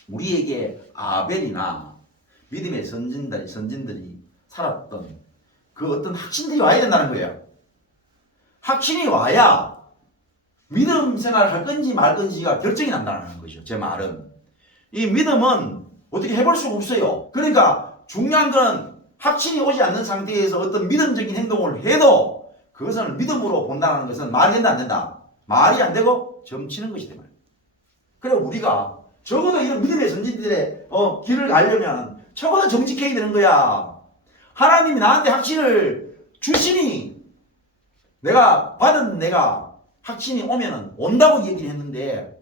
우리에게 아벨이나 믿음의 선진들이 살았던 그 어떤 확신들이 와야 된다는 거예요. 확신이 와야 믿음 생활을 할 건지 말 건지가 결정이 난다는 것이죠. 제 말은. 이 믿음은 어떻게 해볼 수가 없어요. 그러니까 중요한 건 확신이 오지 않는 상태에서 어떤 믿음적인 행동을 해도 그것을 믿음으로 본다는 것은 말이 된다 안 된다. 말이 안 되고 점치는 것이 되는 거예요. 그래 우리가 적어도 이런 믿음의 선진들의 길을 가려면 적어도 정직해야 되는 거야. 하나님이 나한테 확신을 주시니 내가 확신이 오면은 온다고 얘기를 했는데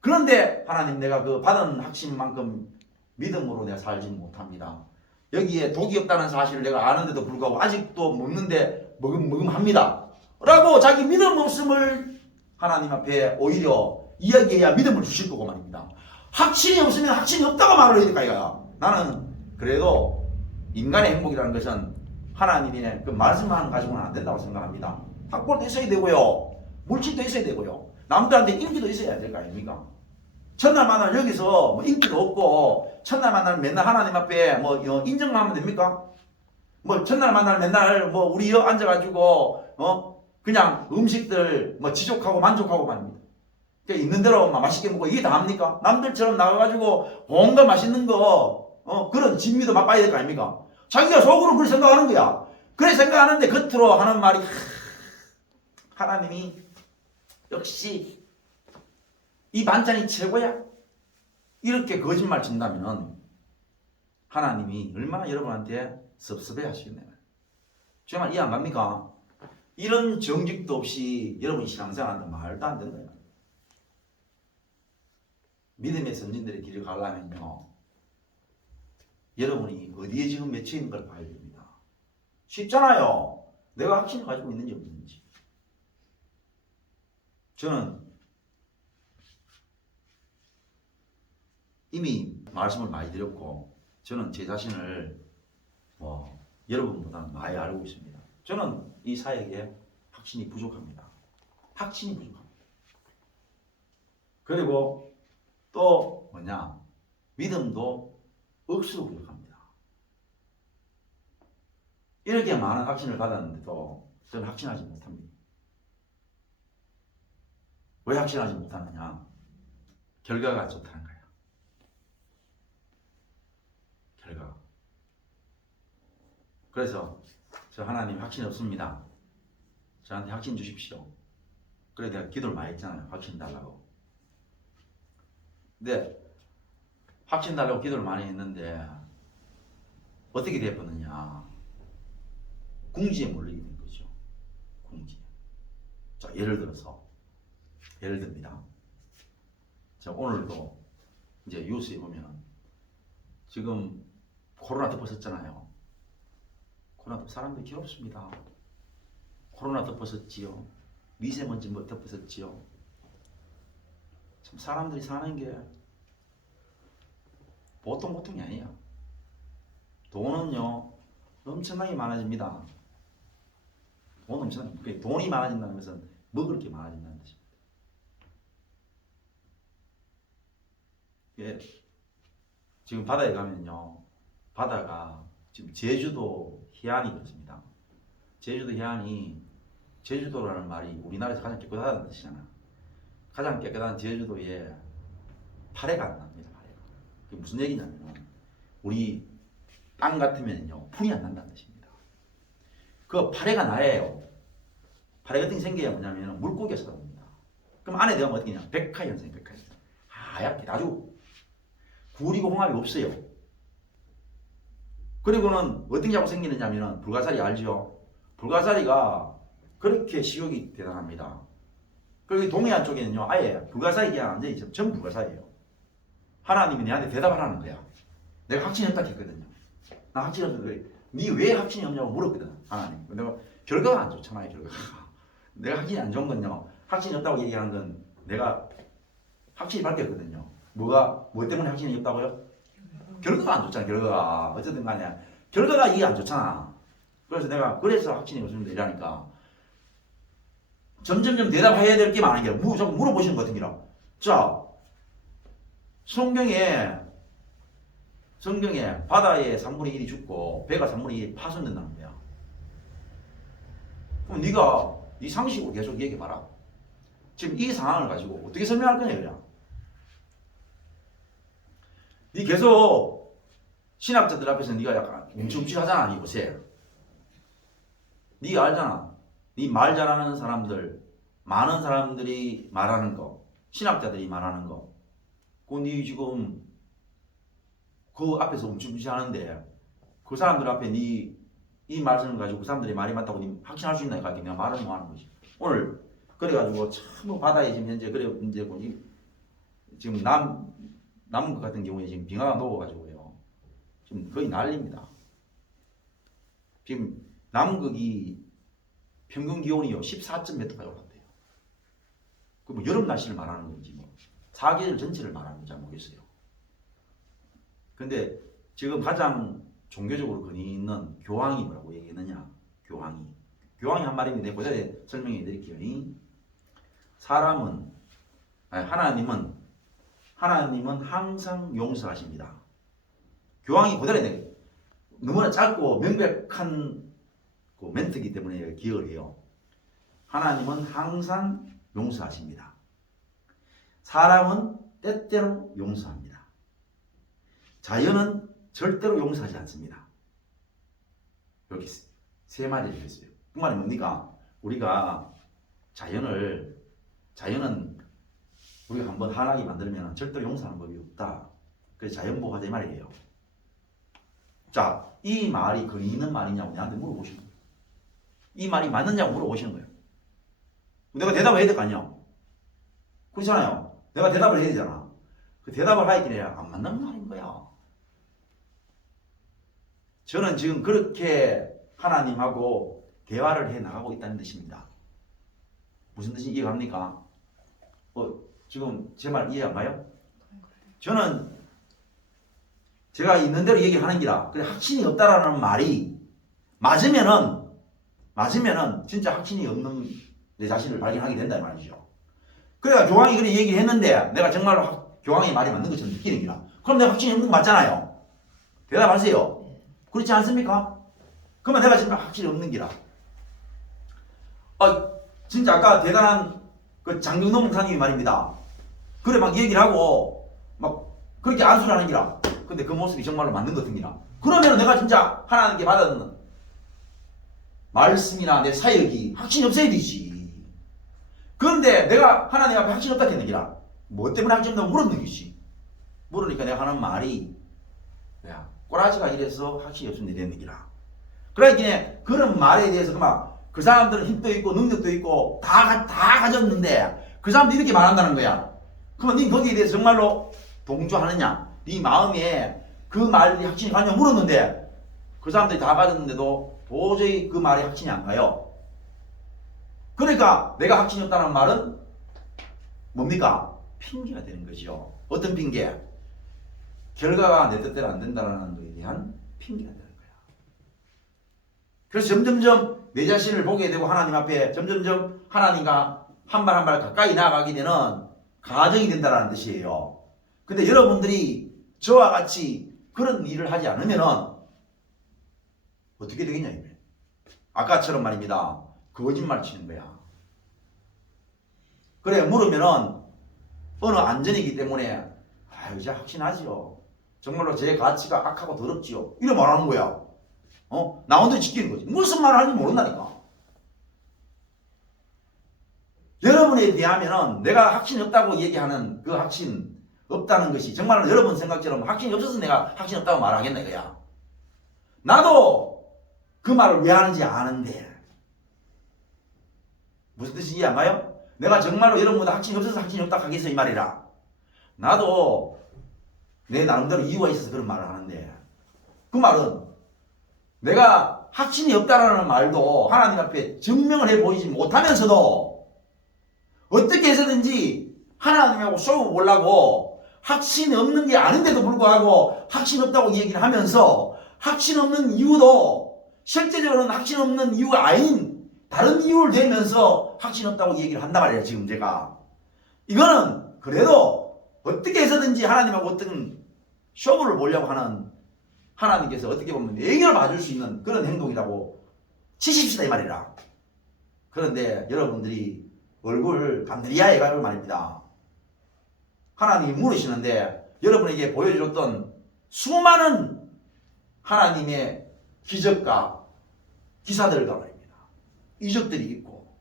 그런데 하나님 내가 그 받은 확신만큼 믿음으로 내가 살지는 못합니다. 여기에 독이 없다는 사실을 내가 아는데도 불구하고 아직도 먹는데 먹음합니다. 라고 자기 믿음 없음을 하나님 앞에 오히려 이야기해야 믿음을 주실 거고 말입니다. 확신이 없으면 확신이 없다고 말을 해야 될까 이거야. 나는 그래도 인간의 행복이라는 것은 하나님의 그 말씀만 가지고는 안 된다고 생각합니다. 학벌도 있어야 되고요. 물질도 있어야 되고요. 남들한테 인기도 있어야 될 거 아닙니까? 첫날 만날 여기서 뭐 인기도 없고 첫날 만날 맨날 하나님 앞에 뭐 인정만 하면 됩니까? 뭐 첫날 만날 맨날 뭐 우리 여 앉아가지고 그냥 음식들 뭐 지족하고 만족하고 말입니다. 있는 대로 맛있게 먹고 이게 다 합니까? 남들처럼 나가가지고 온갖 맛있는 거 그런 진미도 맛봐야 될 거 아닙니까? 자기가 속으로 그렇게 생각하는 거야. 그래 생각하는데 겉으로 하는 말이 하나님이 역시 이 반찬이 최고야. 이렇게 거짓말 친다면 하나님이 얼마나 여러분한테 섭섭해 하시겠네요. 정말 이해 안 갑니까? 이런 정직도 없이 여러분 신앙생활하는데 말도 안 되는 거예요. 믿음의 선진들의 길을 가려면요. 여러분이 어디에 지금 맺혀 있는 걸 봐야 됩니다. 쉽잖아요. 내가 확신을 가지고 있는지 없는지. 저는 이미 말씀을 많이 드렸고 저는 제 자신을 여러분보다는 많이 알고 있습니다. 저는 이 사역에 확신이 부족합니다. 확신이 부족합니다. 그리고 또 믿음도 억수로 부족합니다. 이렇게 많은 확신을 받았는데도 저는 확신하지 못합니다. 왜 확신하지 못하느냐? 결과가 안 좋다는 거예요. 결과. 그래서 저 하나님 확신 없습니다. 저한테 확신 주십시오. 그래 내가 기도를 많이 했잖아요. 확신 달라고. 근데 확신 달라고 기도를 많이 했는데 어떻게 되었느냐? 궁지에 몰리게 된 거죠. 궁지. 자, 예를 듭니다. 자, 오늘도 이제 뉴스에 보면 지금 코로나 덮었었잖아요. 코로나 사람들이 괴롭습니다. 코로나 덮었었지요. 미세먼지 뭐 덮었었지요. 참 사람들이 사는 게 보통이 아니에요. 돈은요 엄청나게 많아집니다. 돈이 많아진다는 것은 먹을 게 많아진다는 뜻입니다. 예, 지금 바다에 가면요, 바다가 지금 제주도 해안이 그렇습니다. 제주도 해안이, 제주도라는 말이 우리나라에서 가장 깨끗하다는 뜻이잖아. 가장 깨끗한 제주도에 파래가 안 납니다. 파래가. 그게 무슨 얘기냐면 우리 땅 같으면요 풀이 안 난다는 뜻입니다. 그 파래가 나예요. 파래 같은 게 생겨야 뭐냐면 물고기가 살아납니다. 그럼 안에 들어가면 어떻게 되냐? 백화현상, 백화현상. 하얗게 아주 굴이고 홍합이 없어요. 그리고는 어떤 게 하고 생기느냐면 불가사리 알죠? 불가사리가 그렇게 식욕이 대단합니다. 그리고 동해안 쪽에는요 아예 불가사리 그냥 완전히 전부 불가사리예요. 하나님이 내한테 대답을 하는 거야. 내가 확신이 없다 했거든요. 나 확신이 없다. 니 왜 확신이 없냐고 물었거든. 하나님. 내가 결과가 안 좋잖아요. 결과가. 내가 확신이 안 좋은 건요. 확신이 없다고 얘기하는 건 내가 확신이 밝혔거든요. 뭐 때문에 확신이 없다고요? 결과가 안 좋잖아. 결과가. 어쨌든 간에 결과가 이게 안 좋잖아. 그래서 내가 그래서 확신이 없으면 되라니까. 점점점 대답해야 될 게 많은 게 자꾸 물어보시는 것 같은 기라. 자, 성경에 바다에 3분의 1이 죽고 배가 3분의 1이 파손된다는 거야. 그럼 네가 네 상식으로 계속 얘기해봐라. 지금 이 상황을 가지고 어떻게 설명할 거냐 그냥. 네 계속 신학자들 앞에서 네가 약간 움찔움찔하잖아. 네 요새. 네가 알잖아. 네 말 잘하는 사람들, 많은 사람들이 말하는 거, 신학자들이 말하는 거, 그거 네 지금 그 앞에서 움찔움찔하는데 그 사람들 앞에 네 이 말씀을 가지고 그 사람들이 말이 맞다고 네 확신할 수 있나? 내가 말을 못 하는 거지. 오늘 그래가지고 참 바다에 지금 현재 그래 이제 지금 남극 같은 경우에 지금 빙하가 녹아가지고요. 지금 거의 난립니다. 지금 남극이 평균 기온이요 14.몇도까지 올랐대요. 그 뭐 여름 날씨를 말하는 건지 뭐 사계절 전체를 말하는 건지 잘 모르겠어요. 근데 지금 가장 종교적으로 근위 있는 교황이 뭐라고 얘기했느냐? 교황이 한 말인데 내가 그대로 설명해 드릴게요. 하나님은 항상 용서하십니다. 교황이 그대로 너무나 짧고 명백한 그 멘트이기 때문에 기억을 해요. 하나님은 항상 용서하십니다. 사람은 때때로 용서합니다. 자연은 절대로 용서하지 않습니다. 이렇게 세 마디를 했어요. 그 말이 뭡니까? 우리가 자연은 우리가 한번 화나게 만들면 절대로 용서하는 법이 없다. 그래서 자연보호하자 이 말이에요. 자, 이 말이 근위 있는 말이냐고 나한테 물어보시는 거예요. 이 말이 맞느냐고 물어보시는 거예요. 내가 대답을 해야 될 거 아니야. 그렇잖아요. 내가 대답을 해야 되잖아. 그 대답을 하기에 안 맞는 말인 거야. 저는 지금 그렇게 하나님하고 대화를 해 나가고 있다는 뜻입니다. 무슨 뜻인지 이해갑니까? 지금 제 말 이해 안 가요? 저는 제가 있는 대로 얘기하는 기라. 그래 확신이 없다라는 말이 맞으면은 진짜 확신이 없는 내 자신을 발견하게 된다 이 말이죠. 그래가 교황이 그래 얘기를 했는데 내가 정말로 교황의 말이 맞는 것처럼 느끼는 기라. 그럼 내가 확신이 없는 거 맞잖아요. 대답하세요. 그렇지 않습니까? 그러면 내가 지금 확실히 없는 기라. 진짜 아까 대단한 그 장경동 목사님이 말입니다. 그래 막 얘기를 하고 막 그렇게 안수를 하는 기라. 근데 그 모습이 정말로 맞는 것 같은 기라. 그러면 내가 진짜 하나님께 받았는 말씀이나 내 사역이 확신이 없어야 되지. 그런데 내가 하나님 앞에 확신이 없다 했는 기라. 뭐 때문에 확신이 없다고 물었는 것이. 물으니까 내가 하는 말이 야, 꼬라지가 이래서 확신이 없으면 되는 기라. 그러니까 그런 말에 대해서 그 사람들은 힘도 있고 능력도 있고 다 가졌는데 그 사람들이 이렇게 말한다는 거야. 그러면 니 거기에 대해서 정말로 동조하느냐? 네 마음에 그 말이 확신이 가냐 물었는데 그 사람들이 다 가졌는데도 도저히 그 말에 확신이 안 가요. 그러니까 내가 확신이 없다는 말은 뭡니까? 핑계가 되는 거죠. 어떤 핑계? 결과가 내 뜻대로 안 된다는 것에 대한 핑계가 되는 거야. 그래서 점점점 내 자신을 보게 되고 하나님 앞에 점점점 하나님과 한 발 한 발 가까이 나아가게 되는 가정이 된다는 뜻이에요. 근데 여러분들이 저와 같이 그런 일을 하지 않으면은 어떻게 되겠냐 이거예요. 아까처럼 말입니다. 거짓말 치는 거야. 그래 물으면은 어느 안전이기 때문에 이제 확신하지요. 정말로 제 가치가 악하고 더럽지요. 이래 말하는 거야. 나 혼자 지키는 거지. 무슨 말을 하는지 모른다니까. 여러분에 비하면은 내가 확신이 없다고 얘기하는 그 확신 없다는 것이 정말로 여러분 생각처럼 확신이 없어서 내가 확신 없다고 말하겠네 이거야. 나도 그 말을 왜 하는지 아는데 무슨 뜻인지 이해 안 가요? 내가 정말로 여러분보다 확신이 없어서 확신이 없다 하겠어 이 말이라. 나도 내 나름대로 이유가 있어서 그런 말을 하는데 그 말은 내가 확신이 없다라는 말도 하나님 앞에 증명을 해 보이지 못하면서도 어떻게 해서든지 하나님하고 싸워 보려고 확신이 없는 게 아닌데도 불구하고 확신 없다고 얘기를 하면서 확신 없는 이유도 실제적으로는 확신 없는 이유가 아닌 다른 이유를 대면서 확신 없다고 얘기를 한단 말이에요. 지금 제가 이거는 그래도 어떻게 해서든지 하나님하고 어떤 쇼부를 보려고 하는 하나님께서 어떻게 보면 애교를 봐줄 수 있는 그런 행동이라고 치십시다 이 말이라. 그런데 여러분들이 얼굴 감들이야 해가지고 말입니다. 하나님이 물으시는데 여러분에게 보여줬던 수많은 하나님의 기적과 기사들과 말입니다. 이적들이 있고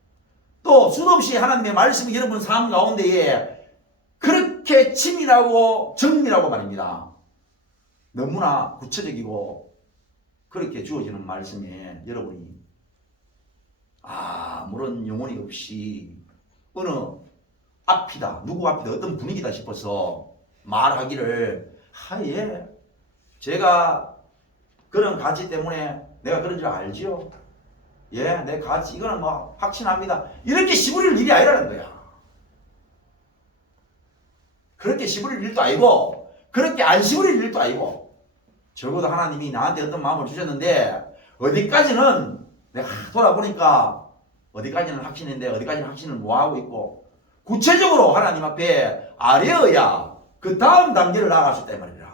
또 수없이 하나님의 말씀이 여러분 삶 가운데에 그렇게 치밀하고 정밀하고 말입니다. 너무나 구체적이고 그렇게 주어지는 말씀에 여러분이 아무런 영혼이 없이 어느 앞이다 누구 앞이다 어떤 분위기다 싶어서 말하기를 예 제가 그런 가치 때문에 내가 그런 줄 알지요. 예, 내 가치 이거는 뭐 확신합니다. 이렇게 시부릴 일이 아니라는 거야. 그렇게 시부릴 일도 아니고 그렇게 안 시부릴 일도 아니고 적어도 하나님이 나한테 어떤 마음을 주셨는데 어디까지는 내가 돌아보니까 어디까지는 확신인데 어디까지는 확신을 못하고 있고 구체적으로 하나님 앞에 아뢰어야 그 다음 단계를 나아갈 수 있다 이 말이라.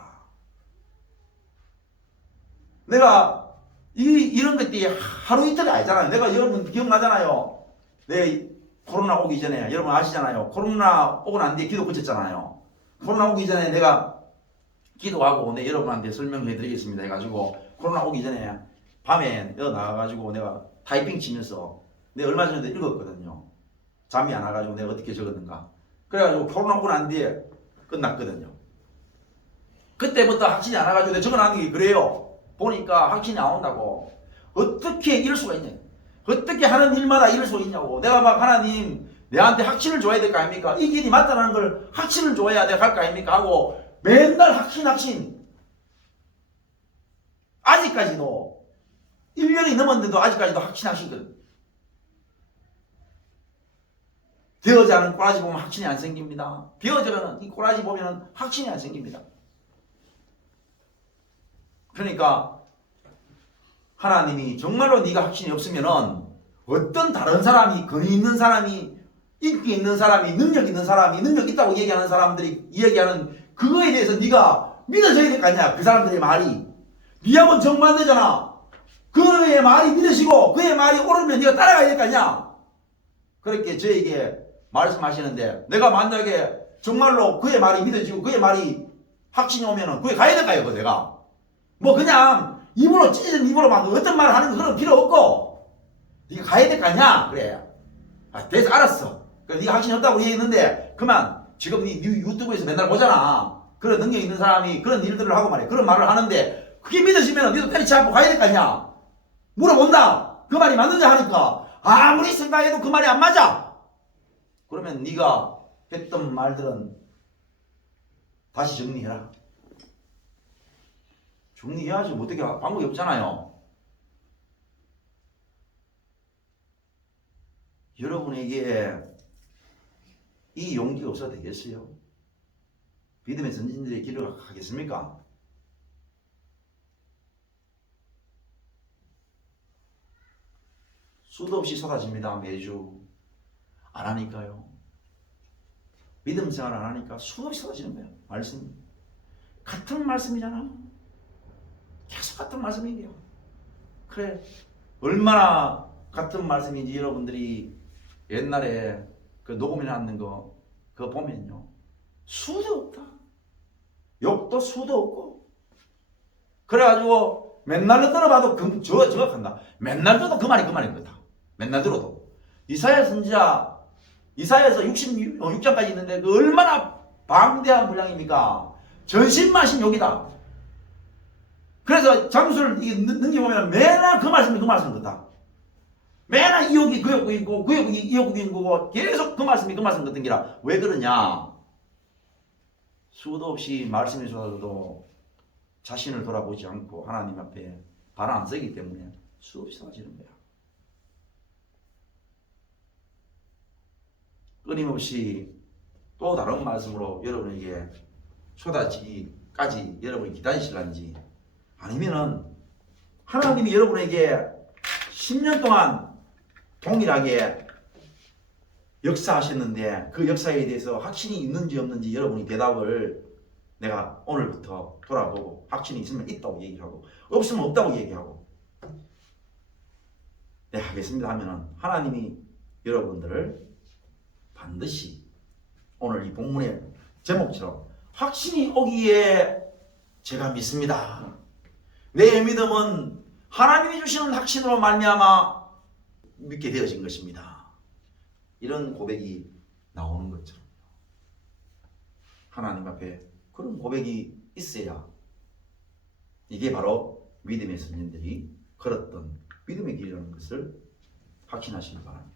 내가 이런 것들이 하루 이틀이 아니잖아요. 내가 여러분 기억나잖아요. 내 코로나 오기 전에 여러분 아시잖아요. 코로나 오고 난 뒤에 기도 그쳤잖아요. 코로나 오기 전에 내가 기도하고 여러분한테 설명해 드리겠습니다 해가지고 코로나 오기 전에 밤에 나가가지고 내가 타이핑 치면서 내가 얼마 전에도 읽었거든요. 잠이 안 와가지고 내가 어떻게 적었는가. 그래가지고 코로나 오고 난 뒤에 끝났거든요. 그때부터 확신이 안 와가지고 내가 적어놨는 게 그래요. 보니까 확신이 안 온다고. 어떻게 이럴 수가 있냐. 어떻게 하는 일마다 이럴 수가 있냐고. 내가 막 하나님 내한테 확신을 줘야 될 거 아닙니까? 이 길이 맞다는 걸 확신을 줘야 내가 갈 거 아닙니까? 하고 맨날 확신. 아직까지도 1년이 넘었는데도 아직까지도 확신거든. 되어지 않은 꼬라지 보면 확신이 안 생깁니다. 되어져가는 이 꼬라지 보면 확신이 안 생깁니다. 그러니까 하나님이 정말로 네가 확신이 없으면은 어떤 다른 사람이 권위 있는 사람이 인기 있는 사람이 능력 있는 사람이 능력 있다고 얘기하는 사람들이 이야기하는 그거에 대해서 네가 믿어줘야 될 거 아니야. 그 사람들의 말이 네하고는 정반대잖아. 그의 말이 믿으시고 그의 말이 옳으면 네가 따라가야 될 거 아니야. 그렇게 저에게 말씀하시는데 내가 만약에 정말로 그의 말이 믿어지고 그의 말이 확신이 오면은 그에 가야 될까요? 내가 뭐 그냥 입으로 찢어진 입으로 막 어떤 말을 하는 거 그런 필요 없고 네가 가야 될 거 아니야. 그래. 됐어 알았어. 그래, 네가 확신이 없다고 얘기했는데 그만 지금 네 유튜브에서 맨날 보잖아. 그런 능력 있는 사람이 그런 일들을 하고 말이야. 그런 말을 하는데 그게 믿어지면 너도 때리치 않고 가야 될 거 아니야. 물어본다. 그 말이 맞는지 하니까 아무리 생각해도 그 말이 안 맞아. 그러면 네가 했던 말들은 다시 정리해라. 정리해야지 뭐 어떻게 방법이 없잖아요. 여러분에게 이 용기가 없어도 되겠어요? 믿음의 선진들의 길을 가겠습니까? 수도 없이 쏟아집니다. 매주. 안 하니까요. 믿음 생활 안 하니까 수도 없이 쏟아지는 거예요. 말씀. 같은 말씀이잖아. 계속 같은 말씀이에요. 그래. 얼마나 같은 말씀인지 여러분들이 옛날에 그 녹음해 놨는 거 그거 보면요. 수도 없다. 욕도 수도 없고. 그래가지고 맨날 들어봐도 저각한다. 맨날 들어도 그 말이 거다. 맨날 들어도. 이사야 선지자 이사야에서 66장까지 있는데 그 얼마나 방대한 분량입니까? 전신마신 욕이다. 그래서 장수를 넘겨보면 맨날 그 말씀이 그 말씀 같다. 맨날 이 욕이 그 욕이고 그 욕이 이 욕이고 계속 그 말씀이 그 말씀 같은 기라. 왜 그러냐? 수도 없이 말씀이 쏟아져도 자신을 돌아보지 않고 하나님 앞에 발 안 서기 때문에 수도 없이 쏟아지는 거야. 끊임없이 또 다른 말씀으로 여러분에게 쏟아지기까지 여러분이 기다리실런지 아니면은 하나님이 여러분에게 10년 동안 동일하게 역사하셨는데 그 역사에 대해서 확신이 있는지 없는지 여러분이 대답을 내가 오늘부터 돌아보고 확신이 있으면 있다고 얘기하고 없으면 없다고 얘기하고 네 하겠습니다 하면은 하나님이 여러분들을 반드시 오늘 이 본문의 제목처럼 확신이 오기에 제가 믿습니다. 내 믿음은 하나님이 주시는 확신으로 말미암아 믿게 되어진 것입니다. 이런 고백이 나오는 것처럼 하나님 앞에 그런 고백이 있어야 이게 바로 믿음의 선진들이 걸었던 믿음의 길이라는 것을 확신하시기 바랍니다.